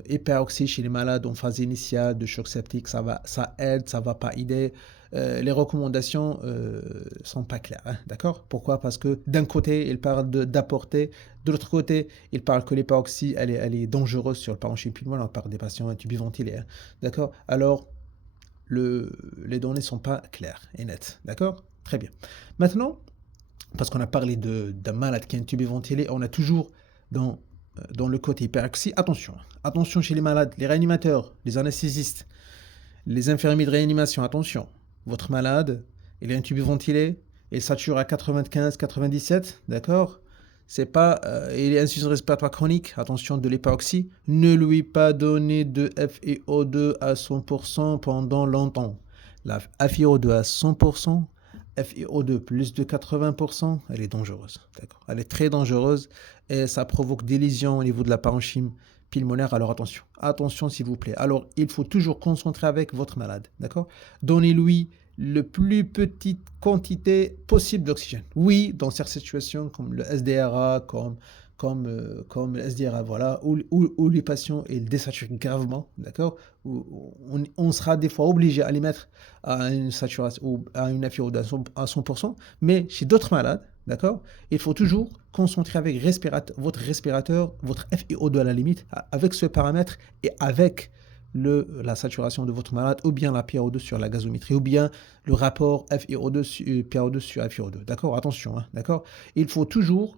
hyperoxie chez les malades en phase initiale de choc septique. Ça aide, ça ne va pas aider. Les recommandations sont pas claires. Hein, d'accord? Pourquoi? Parce que d'un côté, ils parlent d'apporter, de l'autre côté, ils parlent que l'hyperoxie, elle est dangereuse sur le parenchyme pulmonaire. On parle des patients intubés ventilés. Hein, d'accord? Alors, les données ne sont pas claires et nettes. D'accord? Très bien. Maintenant, parce qu'on a parlé d'un malade qui est intubé ventilé, on a toujours dans le côté hyperoxie, attention chez les malades, les réanimateurs, les anesthésistes, les infirmiers de réanimation, attention, votre malade, il est intubé ventilé, il sature à 95-97, d'accord? C'est pas, il est insuffisance respiratoire chronique, attention de l'hyperoxie, ne lui pas donner de FiO2 à 100% pendant longtemps. La FiO2 à 100%, FiO2 plus de 80%, elle est dangereuse. D'accord? Elle est très dangereuse et ça provoque des lésions au niveau de la parenchyme pulmonaire. Alors attention s'il vous plaît. Alors il faut toujours concentrer avec votre malade. D'accord? Donnez-lui le plus petite quantité possible d'oxygène. Oui, dans certaines situations comme le SDRA, comme le SDRA, voilà, où les patients ils désaturent gravement, d'accord, on sera des fois obligé à les mettre à une saturation ou à une FiO2 à 100%, mais chez d'autres malades, d'accord, il faut toujours concentrer avec votre respirateur, votre FiO2 à la limite, avec ce paramètre et avec la saturation de votre malade, ou bien la PaO2 sur la gazométrie, ou bien le rapport PaO2 sur FiO2. D'accord? Attention, hein, d'accord? Il faut toujours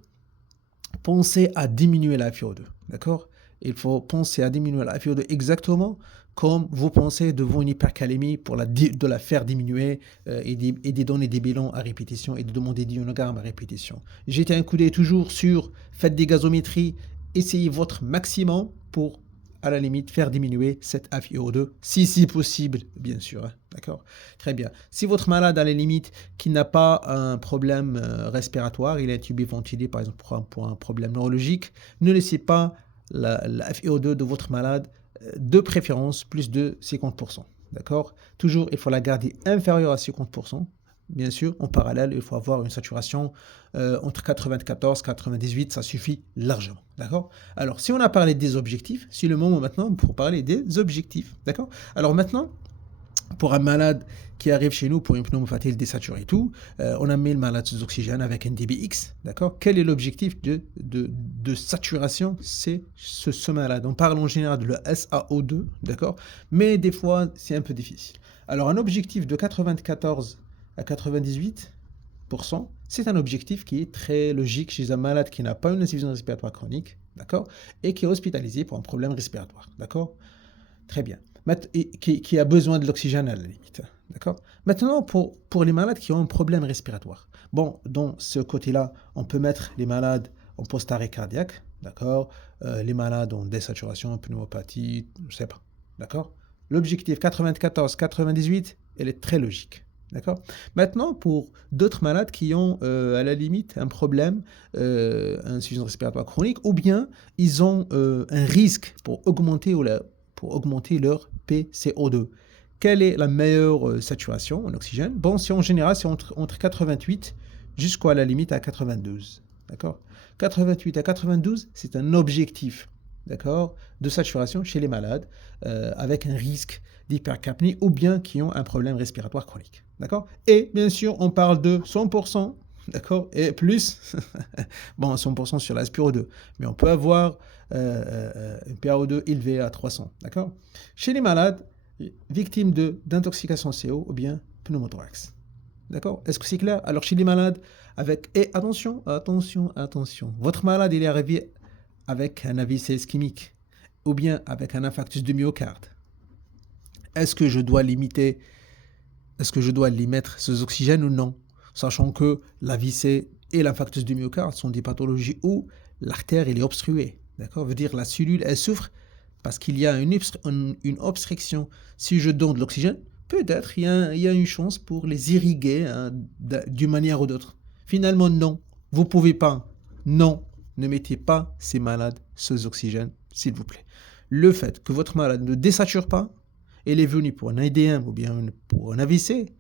penser à diminuer la FiO2. D'accord? Il faut penser à diminuer la FiO2 exactement comme vous pensez devant une hypercalémie pour de la faire diminuer et de donner des bilans à répétition et de demander des ionogrammes à répétition. Jetez un coup d'œil toujours sur, faites des gazométries, essayez votre maximum pour à la limite, faire diminuer cette FiO2, si c'est possible, bien sûr. Hein, d'accord? Très bien. Si votre malade, à la limite, qui n'a pas un problème respiratoire, il est intubé ventilé, par exemple, pour un problème neurologique, ne laissez pas la FiO2 de votre malade, de préférence plus de 50%. D'accord? Toujours, il faut la garder inférieure à 50%. Bien sûr, en parallèle, il faut avoir une saturation entre 94 et 98, ça suffit largement. D'accord? Alors, si on a parlé des objectifs, c'est le moment maintenant pour parler des objectifs. D'accord? Alors maintenant, pour un malade qui arrive chez nous pour une pneumopathie désaturée et tout, on a mis le malade sous oxygène avec un dBx, d'accord? Quel est l'objectif de saturation? C'est ce malade. On parle en général de le SaO2, d'accord? Mais des fois, c'est un peu difficile. Alors, un objectif de 94 à 98%, c'est un objectif qui est très logique chez un malade qui n'a pas une insuffisance respiratoire chronique, d'accord? Et qui est hospitalisé pour un problème respiratoire, d'accord? Très bien. Qui a besoin de l'oxygène à la limite. D'accord? Maintenant, pour les malades qui ont un problème respiratoire. Bon, dans ce côté-là, on peut mettre les malades en post-arrêt cardiaque, d'accord? Les malades en désaturation, pneumopathie, je ne sais pas. D'accord? L'objectif 94-98, elle est très logique. D'accord? Maintenant, pour d'autres malades qui ont à la limite un problème, insuffisance respiratoire chronique, ou bien ils ont un risque pour augmenter leur PCO2. Quelle est la meilleure saturation en oxygène? Bon, c'est en général, c'est entre 88 jusqu'à la limite à 92. D'accord? 88 à 92, c'est un objectif, d'accord, de saturation chez les malades avec un risque d'hypercapnie ou bien qui ont un problème respiratoire chronique. D'accord? Et bien sûr, on parle de 100%. D'accord? Et plus, bon, 100% sur la SpO2. Mais on peut avoir une PaO2 élevée à 300. D'accord? Chez les malades victimes d'intoxication CO ou bien pneumothorax. D'accord? Est-ce que c'est clair? Alors, chez les malades avec... Et attention, votre malade, il est arrivé avec un AVC ischémique ou bien avec un infarctus du myocarde. Est-ce que je dois lui mettre ces oxygènes ou non? Sachant que l'AVC et l'infarctus du myocarde sont des pathologies où l'artère est obstruée. D'accord? Veut dire la cellule, elle souffre parce qu'il y a une obstruction. Si je donne de l'oxygène, peut-être il y a une chance pour les irriguer d'une manière ou d'autre. Finalement, non. Vous ne pouvez pas. Non. Ne mettez pas ces malades sous oxygène, s'il vous plaît. Le fait que votre malade ne désature pas, elle est venue pour un ADM ou bien pour un AVC,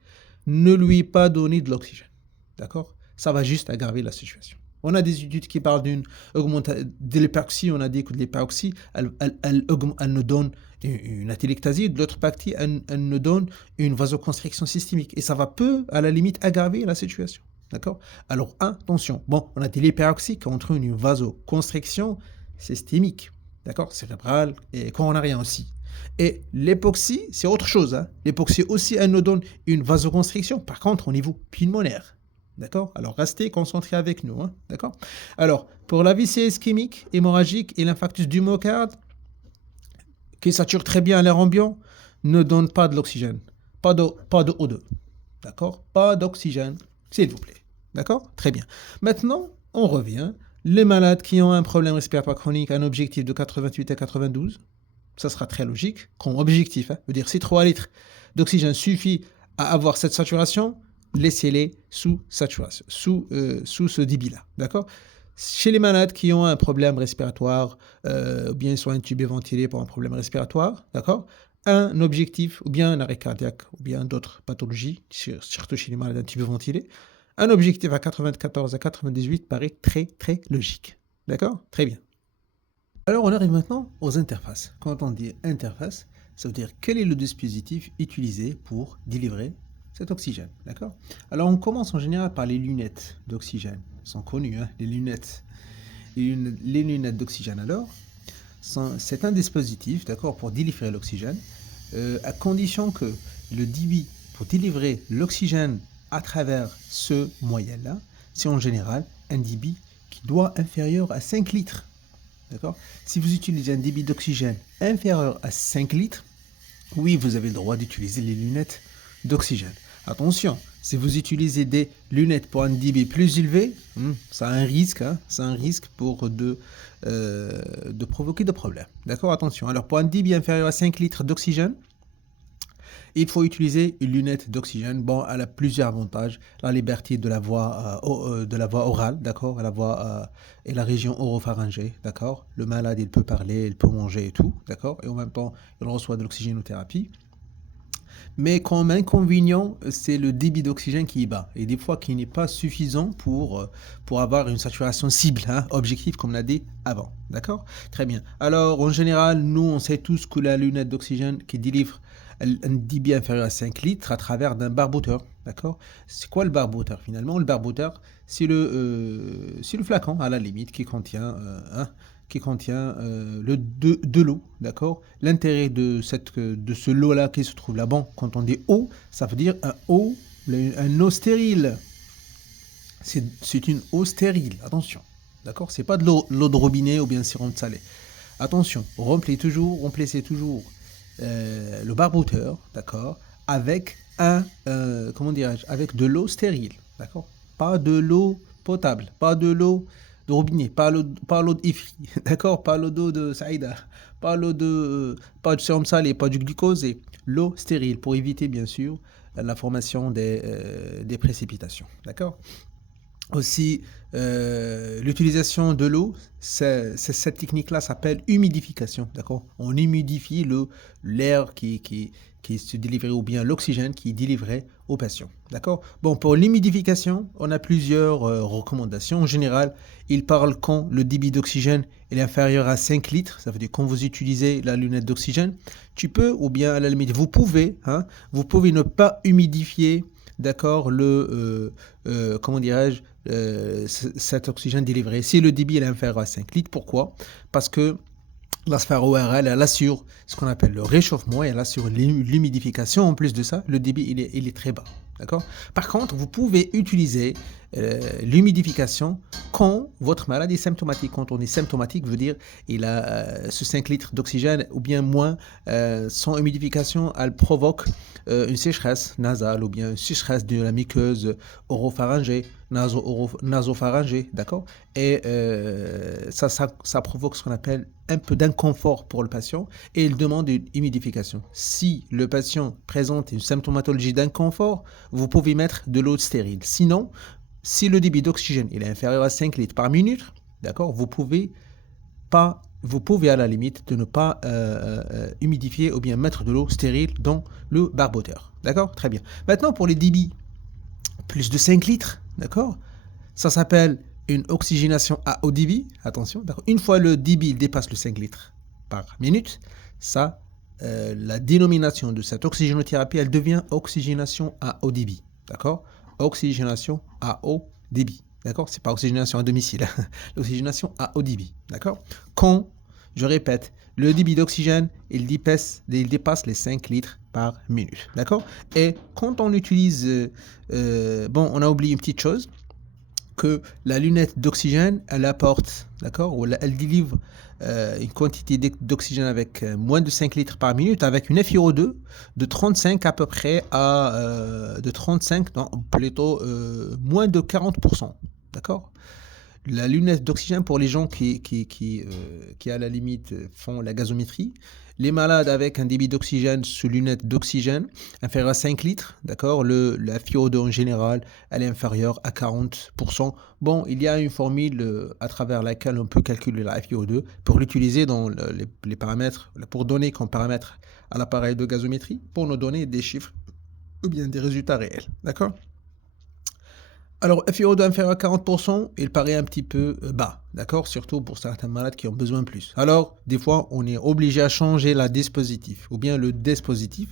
ne lui pas donner de l'oxygène. D'accord? Ça va juste aggraver la situation. On a des études qui parlent d'une augmentation de l'hyperoxie. On a dit que l'hyperoxie, elle nous donne une atélectasie. De l'autre partie, elle nous donne une vasoconstriction systémique. Et ça va à la limite, aggraver la situation. D'accord? Alors, attention. Bon, on a dit l'hyperoxie qui entraîne une vasoconstriction systémique. D'accord? Cérébrale et coronarien aussi. Et l'époxy, c'est autre chose. Hein. L'époxy aussi, elle nous donne une vasoconstriction. Par contre, au niveau pulmonaire. D'accord? Alors, restez concentrés avec nous. Hein? D'accord? Alors, pour l'AVC ischémique, hémorragique et l'infarctus du myocarde, qui sature très bien l'air ambiant, ne donne pas de l'oxygène. Pas de O2. D'accord? Pas d'oxygène, s'il vous plaît. D'accord? Très bien. Maintenant, on revient. Les malades qui ont un problème respiratoire chronique, un objectif de 88 à 92, ça sera très logique. Comme objectif, veut dire si 3 litres d'oxygène suffit à avoir cette saturation, laissez-les sous saturation, sous ce débit-là. D'accord? Chez les malades qui ont un problème respiratoire, ou bien ils sont intubés, ventilés pour un problème respiratoire, d'accord? Un objectif, ou bien un arrêt cardiaque, ou bien d'autres pathologies, surtout chez les malades intubés, ventilés, un objectif à 94 à 98 paraît très, très logique. D'accord? Très bien. Alors, on arrive maintenant aux interfaces. Quand on dit interface, ça veut dire quel est le dispositif utilisé pour délivrer cet oxygène. D'accord? Alors, on commence en général par les lunettes d'oxygène. Elles sont connues, hein, les lunettes. Les lunettes d'oxygène, alors, c'est un dispositif, d'accord, pour délivrer l'oxygène, à condition que le débit pour délivrer l'oxygène à travers ce moyen-là, c'est en général un débit qui doit être inférieur à 5 litres. D'accord? Si vous utilisez un débit d'oxygène inférieur à 5 litres, oui, vous avez le droit d'utiliser les lunettes d'oxygène. Attention, si vous utilisez des lunettes pour un débit plus élevé, ça a un risque, hein, c'est un risque de provoquer des problèmes. D'accord? Attention. Alors, pour un débit inférieur à 5 litres d'oxygène, Il faut utiliser une lunette d'oxygène. Bon, elle a plusieurs avantages. La liberté de la voix orale, d'accord, la voix et la région oropharyngée, d'accord. Le malade, il peut parler, il peut manger et tout, d'accord. Et en même temps, il reçoit de l'oxygénothérapie. Mais comme inconvénient, c'est le débit d'oxygène qui est bas et des fois qui n'est pas suffisant pour avoir une saturation cible, hein, objectif comme on l'a dit avant. D'accord? Très bien. Alors, en général, nous, on sait tous que la lunette d'oxygène qui délivre un débit inférieur à 5 litres à travers d'un barboteur. D'accord? C'est quoi le barboteur finalement? Le barboteur, c'est le flacon à la limite qui contient de l'eau, d'accord. L'intérêt de ce lot-là qui se trouve là-bas, quand on dit eau, ça veut dire un eau stérile. C'est une eau stérile, attention, d'accord. C'est pas de l'eau de robinet ou bien sirop de salé. Attention, remplissez toujours le barboteur, d'accord, avec comment dirais-je, avec de l'eau stérile, d'accord. Pas de l'eau potable, pas de l'eau de robinet, pas l'eau d'Ifri, d'accord, pas l'eau d'eau de Saïda, pas du sérum salé, pas du glucose, l'eau stérile pour éviter bien sûr la formation des précipitations, d'accord. Aussi, l'utilisation de l'eau, cette technique-là s'appelle humidification, d'accord. On humidifie l'air qui se délivrait ou bien l'oxygène qui est délivré aux patients, d'accord. Bon, pour l'humidification, on a plusieurs recommandations. En général, il parle quand le débit d'oxygène est inférieur à 5 litres, ça veut dire quand vous utilisez la lunette d'oxygène, tu peux, ou bien à la limite, vous pouvez ne pas humidifier, d'accord, comment dirais-je, cet oxygène délivré. Si le débit est inférieur à 5 litres, pourquoi? Parce que la sphère ORL, elle assure ce qu'on appelle le réchauffement et elle assure l'humidification. En plus de ça, le débit, il est très bas. D'accord? Par contre, vous pouvez utiliser l'humidification quand votre malade est symptomatique. Quand on est symptomatique, veut dire il a ce 5 litres d'oxygène ou bien moins. Sans humidification, elle provoque une sécheresse nasale ou bien une sécheresse de la muqueuse oropharyngée, nasopharyngée, d'accord. Et ça provoque ce qu'on appelle un peu d'inconfort pour le patient et il demande une humidification. Si le patient présente une symptomatologie d'inconfort, vous pouvez mettre de l'eau stérile. Sinon, si le débit d'oxygène est inférieur à 5 litres par minute, d'accord, vous pouvez à la limite de ne pas humidifier ou bien mettre de l'eau stérile dans le barboteur. D'accord? Très bien. Maintenant, pour les débits plus de 5 litres, d'accord, ça s'appelle une oxygénation à haut débit. Attention, d'accord. Une fois le débit dépasse le 5 litres par minute, la dénomination de cette oxygénothérapie, elle devient oxygénation à haut débit. D'accord? Oxygénation à haut débit. D'accord? C'est pas oxygénation à domicile. L'oxygénation à haut débit. D'accord? Quand, je répète, le débit d'oxygène, il dépasse les 5 litres par minute. D'accord? Et quand on utilise... on a oublié une petite chose, que la lunette d'oxygène, elle apporte, d'accord, ou elle délivre une quantité d'oxygène avec moins de 5 litres par minute, avec une FiO2 de 35 à peu près plutôt moins de 40%, d'accord. La lunette d'oxygène pour les gens qui à la limite font la gazométrie, les malades avec un débit d'oxygène sous lunette d'oxygène inférieur à 5 litres, d'accord, la FiO2 en général, elle est inférieure à 40%. Bon, il y a une formule à travers laquelle on peut calculer la FiO2 pour l'utiliser dans les paramètres, pour donner comme paramètre à l'appareil de gazométrie, pour nous donner des chiffres ou bien des résultats réels, d'accord. Alors, FiO2 inférieur à 40%, il paraît un petit peu bas, d'accord? Surtout pour certains malades qui ont besoin de plus. Alors, des fois, on est obligé à changer la dispositif ou bien le dispositif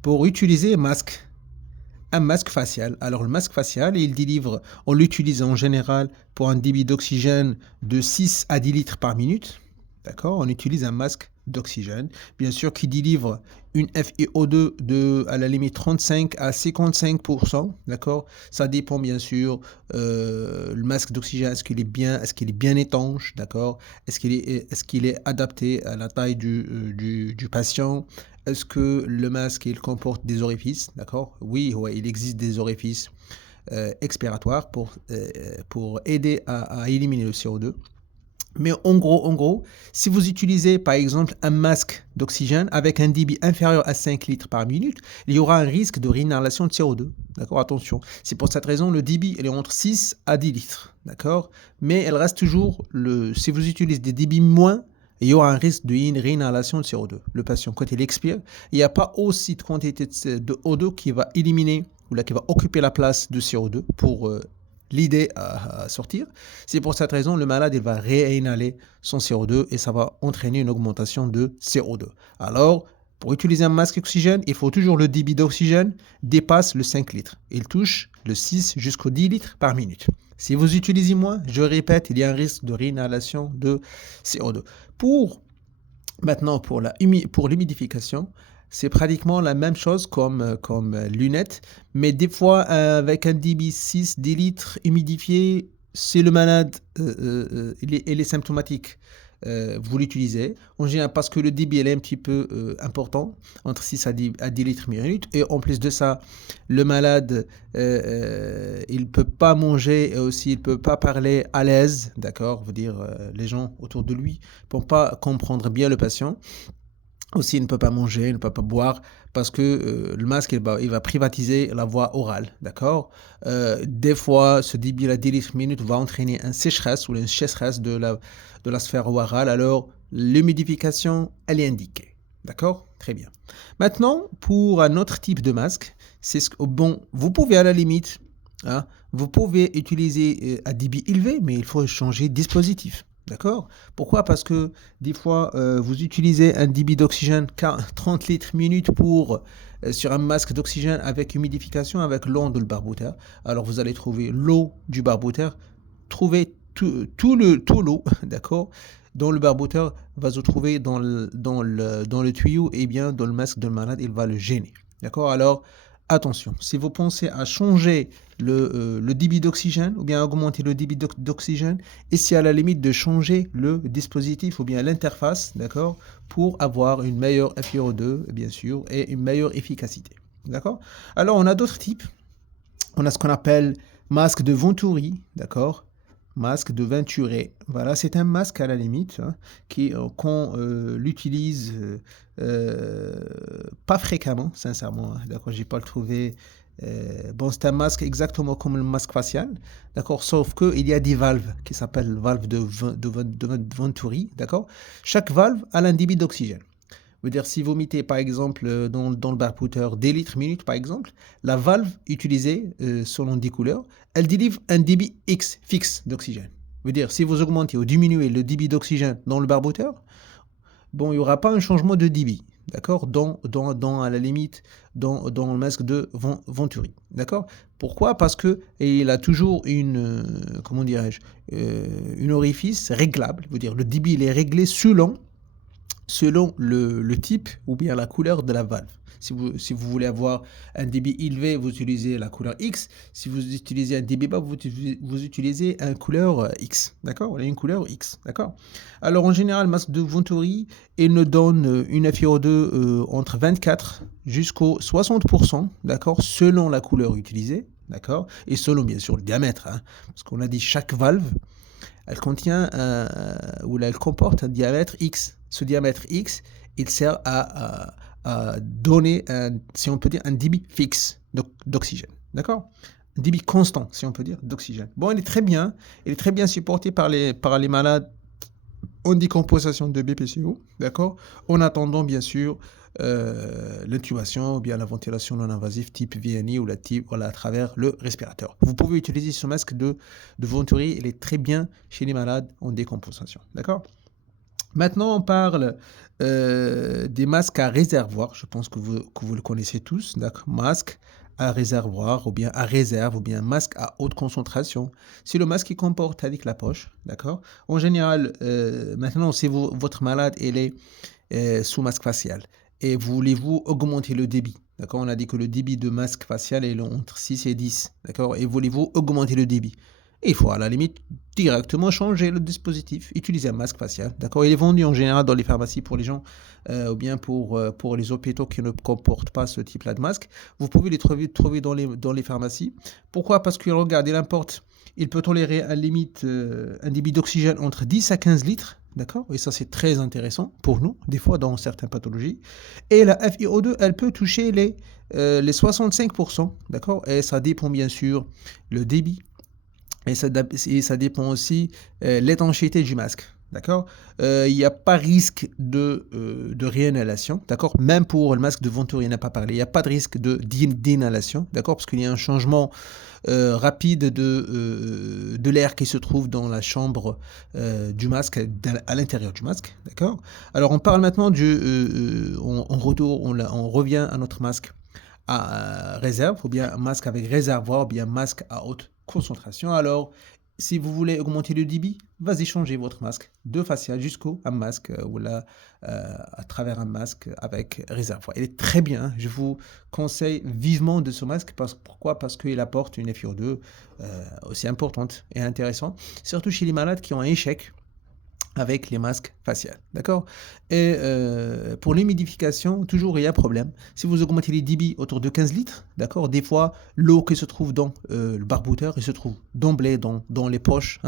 pour utiliser un masque facial. Alors, le masque facial, on l'utilise en général pour un débit d'oxygène de 6 à 10 litres par minute, d'accord? On utilise un masque d'oxygène, bien sûr, qui délivre une FiO2 à la limite 35 à 55%, d'accord. Ça dépend bien sûr, le masque d'oxygène, est-ce qu'il est bien étanche, d'accord. Est-ce qu'il est adapté à la taille du patient. Est-ce que le masque, il comporte des orifices, d'accord. Oui, il existe des orifices expiratoires pour aider à éliminer le CO2. Mais en gros, si vous utilisez par exemple un masque d'oxygène avec un débit inférieur à 5 litres par minute, il y aura un risque de réinhalation de CO2. D'accord, attention. C'est pour cette raison le débit il est entre 6 à 10 litres. D'accord, mais elle reste toujours si vous utilisez des débits moins, il y aura un risque de réinhalation de CO2. Le patient, quand il expire, il n'y a pas aussi de quantité de O2 qui va éliminer ou là qui va occuper la place de CO2 pour l'idée à sortir. C'est pour cette raison le malade il va réinhaler son CO2 et ça va entraîner une augmentation de CO2. Alors, pour utiliser un masque oxygène, il faut toujours le débit d'oxygène dépasse le 5 litres. Il touche le 6 jusqu'au 10 litres par minute. Si vous utilisez moins, je répète, il y a un risque de réinhalation de CO2. Maintenant, pour l'humidification, c'est pratiquement la même chose comme lunettes, mais des fois, avec un débit 6-10 litres humidifié, si le malade il est symptomatique, vous l'utilisez. En général, parce que le débit est un petit peu important, entre 6 à 10 litres minute. Et en plus de ça, le malade, il ne peut pas manger et aussi il ne peut pas parler à l'aise, d'accord. Veut dire, les gens autour de lui ne peuvent pas comprendre bien le patient. Aussi, il ne peut pas manger, il ne peut pas boire parce que le masque, il va privatiser la voie orale, d'accord. Des fois, ce débit à 10 litres minute va entraîner une sécheresse ou une sécheresse de la sphère orale. Alors, l'humidification, elle est indiquée, d'accord. Très bien. Maintenant, pour un autre type de masque, bon, vous pouvez à la limite, hein, vous pouvez utiliser un débit élevé, mais il faut changer de dispositif. D'accord. Pourquoi? Parce que des fois, vous utilisez un débit d'oxygène 30 litres minute sur un masque d'oxygène avec humidification, avec l'eau de le barboteur. Alors, vous allez trouver l'eau du barboteur, trouver tout l'eau, d'accord, dans le barboteur va se trouver dans le tuyau et bien dans le masque de le malade, il va le gêner. D'accord. Alors, attention, si vous pensez à changer le débit d'oxygène ou bien augmenter le débit d'oxygène, essayez à la limite de changer le dispositif ou bien l'interface, d'accord, pour avoir une meilleure FiO2, bien sûr, et une meilleure efficacité. D'accord. Alors, on a d'autres types. On a ce qu'on appelle masque de Venturi, d'accord. Masque de Venturi. Voilà, c'est un masque à la limite hein, qu'on l'utilise pas fréquemment, sincèrement. Hein, d'accord, j'ai pas le trouvé. Bon, c'est un masque exactement comme le masque facial, d'accord, sauf qu'il y a des valves qui s'appellent valves de Venturi, d'accord. Chaque valve a un débit d'oxygène. Veut dire, si vous mettez par exemple dans le barbotteur des litres minute, par exemple, la valve utilisée selon des couleurs, elle délivre un débit X fixe d'oxygène. Veut dire, si vous augmentez ou diminuez le débit d'oxygène dans le barbotteur, bon, il n'y aura pas un changement de débit, d'accord, à la limite, dans le masque de Venturi, d'accord. Pourquoi? Parce qu'il a toujours comment dirais-je, une orifice réglable, veut dire, le débit il est réglé selon le type ou bien la couleur de la valve. Si vous voulez avoir un débit élevé, vous utilisez la couleur X. Si vous utilisez un débit bas, vous utilisez une couleur X. D'accord? Une couleur X. D'accord? Alors, en général, le masque de Venturi, il nous donne une FiO2 entre 24 jusqu'au 60%, d'accord? Selon la couleur utilisée, d'accord? Et selon, bien sûr, le diamètre. Hein, parce qu'on a dit chaque valve, elle contient elle comporte un diamètre X. Ce diamètre X, il sert à donner, si on peut dire, un débit fixe d'oxygène. D'accord? Un débit constant, si on peut dire, d'oxygène. Bon, il est très bien supporté par les malades en décompensation de BPCO, d'accord? En attendant, bien sûr, l'intubation ou bien la ventilation non invasive type VNI ou à travers le respirateur. Vous pouvez utiliser ce masque de Venturi, il est très bien chez les malades en décompensation, d'accord? Maintenant, on parle des masques à réservoir. Je pense que vous le connaissez tous, d'accord? Masque à réservoir ou bien à réserve ou bien masque à haute concentration. C'est le masque qui comporte avec la poche, d'accord? En général, maintenant, si votre malade est sous masque facial et voulez-vous augmenter le débit, d'accord? On a dit que le débit de masque facial est entre 6 et 10, d'accord? Et voulez-vous augmenter le débit? Il faut à la limite directement changer le dispositif, utiliser un masque facial. D'accord. Il est vendu en général dans les pharmacies pour les gens ou bien pour les hôpitaux qui ne comportent pas ce type-là de masque. Vous pouvez les trouver dans les pharmacies. Pourquoi? Parce que regarde, Il peut tolérer à limite un débit d'oxygène entre 10 à 15 litres, d'accord? Et ça, c'est très intéressant pour nous, des fois dans certaines pathologies. Et la FiO2, elle peut toucher les 65%, d'accord? Et ça dépend bien sûr le débit. Et ça dépend aussi l'étanchéité du masque. D'accord. Il n'y a pas risque de réinhalation. D'accord. Même pour le masque de Venturi, il n'a pas parlé. Il n'y a pas de risque d'inhalation. D'accord. Parce qu'il y a un changement rapide de l'air qui se trouve dans la chambre du masque, à l'intérieur du masque. D'accord. Alors on parle maintenant on revient à notre masque à réserve, ou bien un masque avec réservoir, ou bien un masque à haute concentration. Alors, si vous voulez augmenter le débit, vas-y changer votre masque de facial jusqu'au un masque ou là à travers un masque avec réservoir. Il est très bien. Je vous conseille vivement de ce masque. Pourquoi? Parce qu'il apporte une FiO2 aussi importante et intéressante, surtout chez les malades qui ont un échec avec les masques faciaux, d'accord. Et pour l'humidification, toujours il y a un problème. Si vous augmentez les débits autour de 15 litres, d'accord, des fois, l'eau qui se trouve dans le barbouteur, elle se trouve d'emblée dans les poches,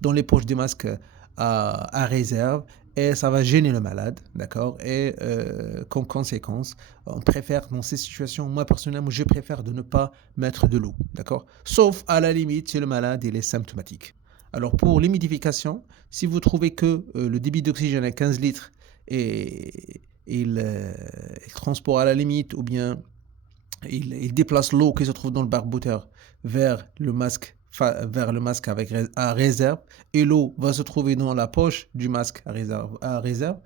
dans les poches des masques à réserve, et ça va gêner le malade, d'accord. Et comme conséquence, on préfère dans ces situations, moi personnellement, je préfère de ne pas mettre de l'eau, d'accord, sauf à la limite si le malade il est symptomatique. Alors pour l'humidification, si vous trouvez que le débit d'oxygène est 15 litres et il transporte à la limite ou bien il déplace l'eau qui se trouve dans le barbouteur vers le masque avec à réserve, et l'eau va se trouver dans la poche du masque à réserve,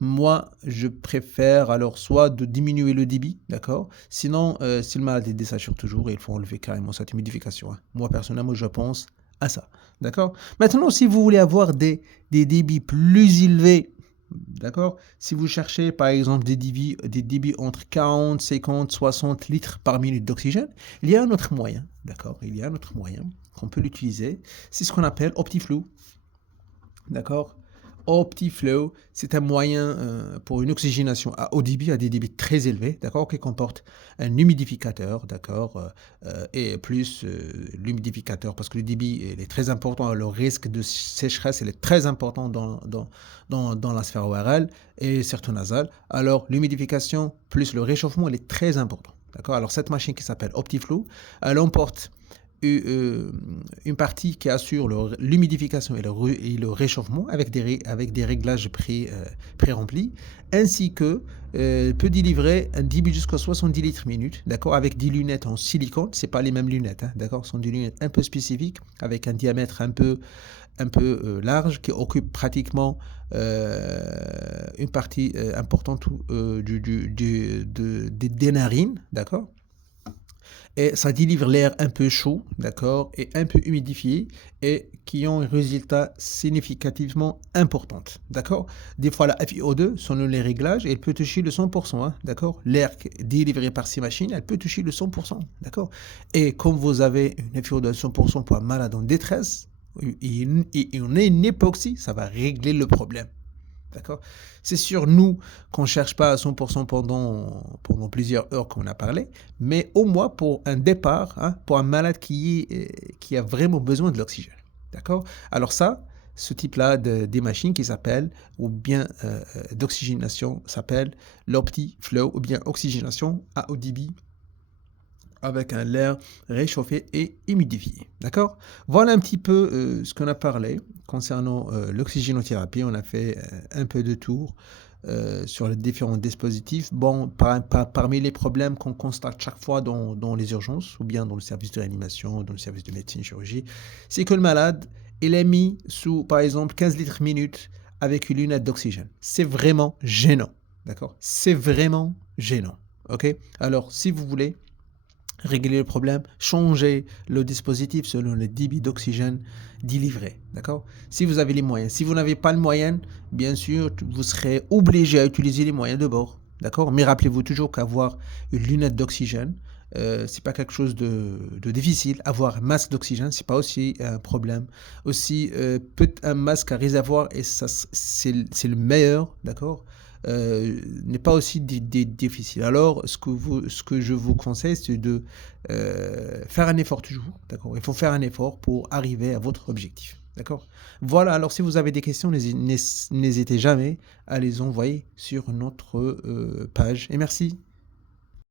moi je préfère alors soit de diminuer le débit, d'accord. Sinon, si le malade désature toujours, il faut enlever carrément cette humidification. Moi personnellement, je pense à ça, d'accord. Maintenant, si vous voulez avoir des débits plus élevés, d'accord, si vous cherchez par exemple des débits entre 40, 50, 60 litres par minute d'oxygène, il y a un autre moyen, d'accord, il y a un autre moyen qu'on peut l'utiliser, c'est ce qu'on appelle OptiFlow, d'accord. OptiFlow, c'est un moyen pour une oxygénation à haut débit, à des débits très élevés, d'accord, qui comporte un humidificateur, d'accord, et plus l'humidificateur, parce que le débit est très important, le risque de sécheresse est très important dans la sphère orale et surtout nasale. Alors l'humidification plus le réchauffement, il est très important, d'accord. Alors cette machine qui s'appelle OptiFlow, elle emporte une partie qui assure l'humidification et le réchauffement avec des réglages pré-remplis, ainsi que peut délivrer un débit jusqu'à 70 litres minute, d'accord, avec des lunettes en silicone. C'est pas les mêmes lunettes, d'accord, ce sont des lunettes un peu spécifiques avec un diamètre un peu large qui occupe pratiquement une partie importante des narines, d'accord. Et ça délivre l'air un peu chaud, d'accord, et un peu humidifié, et qui ont un résultat significativement important, d'accord. Des fois, la FiO2, selon les réglages, elle peut toucher le 100%, d'accord. L'air délivré par ces machines, elle peut toucher le 100%, d'accord. Et comme vous avez une FiO2 de 100% pour un malade en détresse, et on a une époxy, ça va régler le problème. D'accord. C'est sur nous qu'on ne cherche pas à 100% pendant plusieurs heures qu'on a parlé, mais au moins pour un départ, pour un malade qui a vraiment besoin de l'oxygène. D'accord. Alors ça, ce type-là des machines qui s'appellent, ou bien d'oxygénation, s'appelle l'OptiFlow, ou bien oxygénation à haut débit, avec un air réchauffé et humidifié. D'accord. Voilà un petit peu ce qu'on a parlé concernant l'oxygénothérapie. On a fait un peu de tour sur les différents dispositifs. Bon, parmi les problèmes qu'on constate chaque fois dans les urgences, ou bien dans le service de réanimation, dans le service de médecine chirurgie, c'est que le malade, il est mis sous, par exemple, 15 litres minute avec une lunette d'oxygène. C'est vraiment gênant. D'accord. C'est vraiment gênant. OK. Alors, si vous voulez régler le problème, changer le dispositif selon le débit d'oxygène délivré, d'accord. Si vous avez les moyens. Si vous n'avez pas le moyen, bien sûr, vous serez obligé à utiliser les moyens de bord, d'accord. Mais rappelez-vous toujours qu'avoir une lunette d'oxygène, c'est pas quelque chose de difficile. Avoir un masque d'oxygène, c'est pas aussi un problème. Aussi, un masque à réservoir, et ça, c'est le meilleur, d'accord. n'est pas aussi difficile. Alors, ce que je vous conseille, c'est de faire un effort toujours, d'accord? Il faut faire un effort pour arriver à votre objectif, d'accord? Voilà, alors si vous avez des questions, n'hésitez jamais à les envoyer sur notre page. Et merci.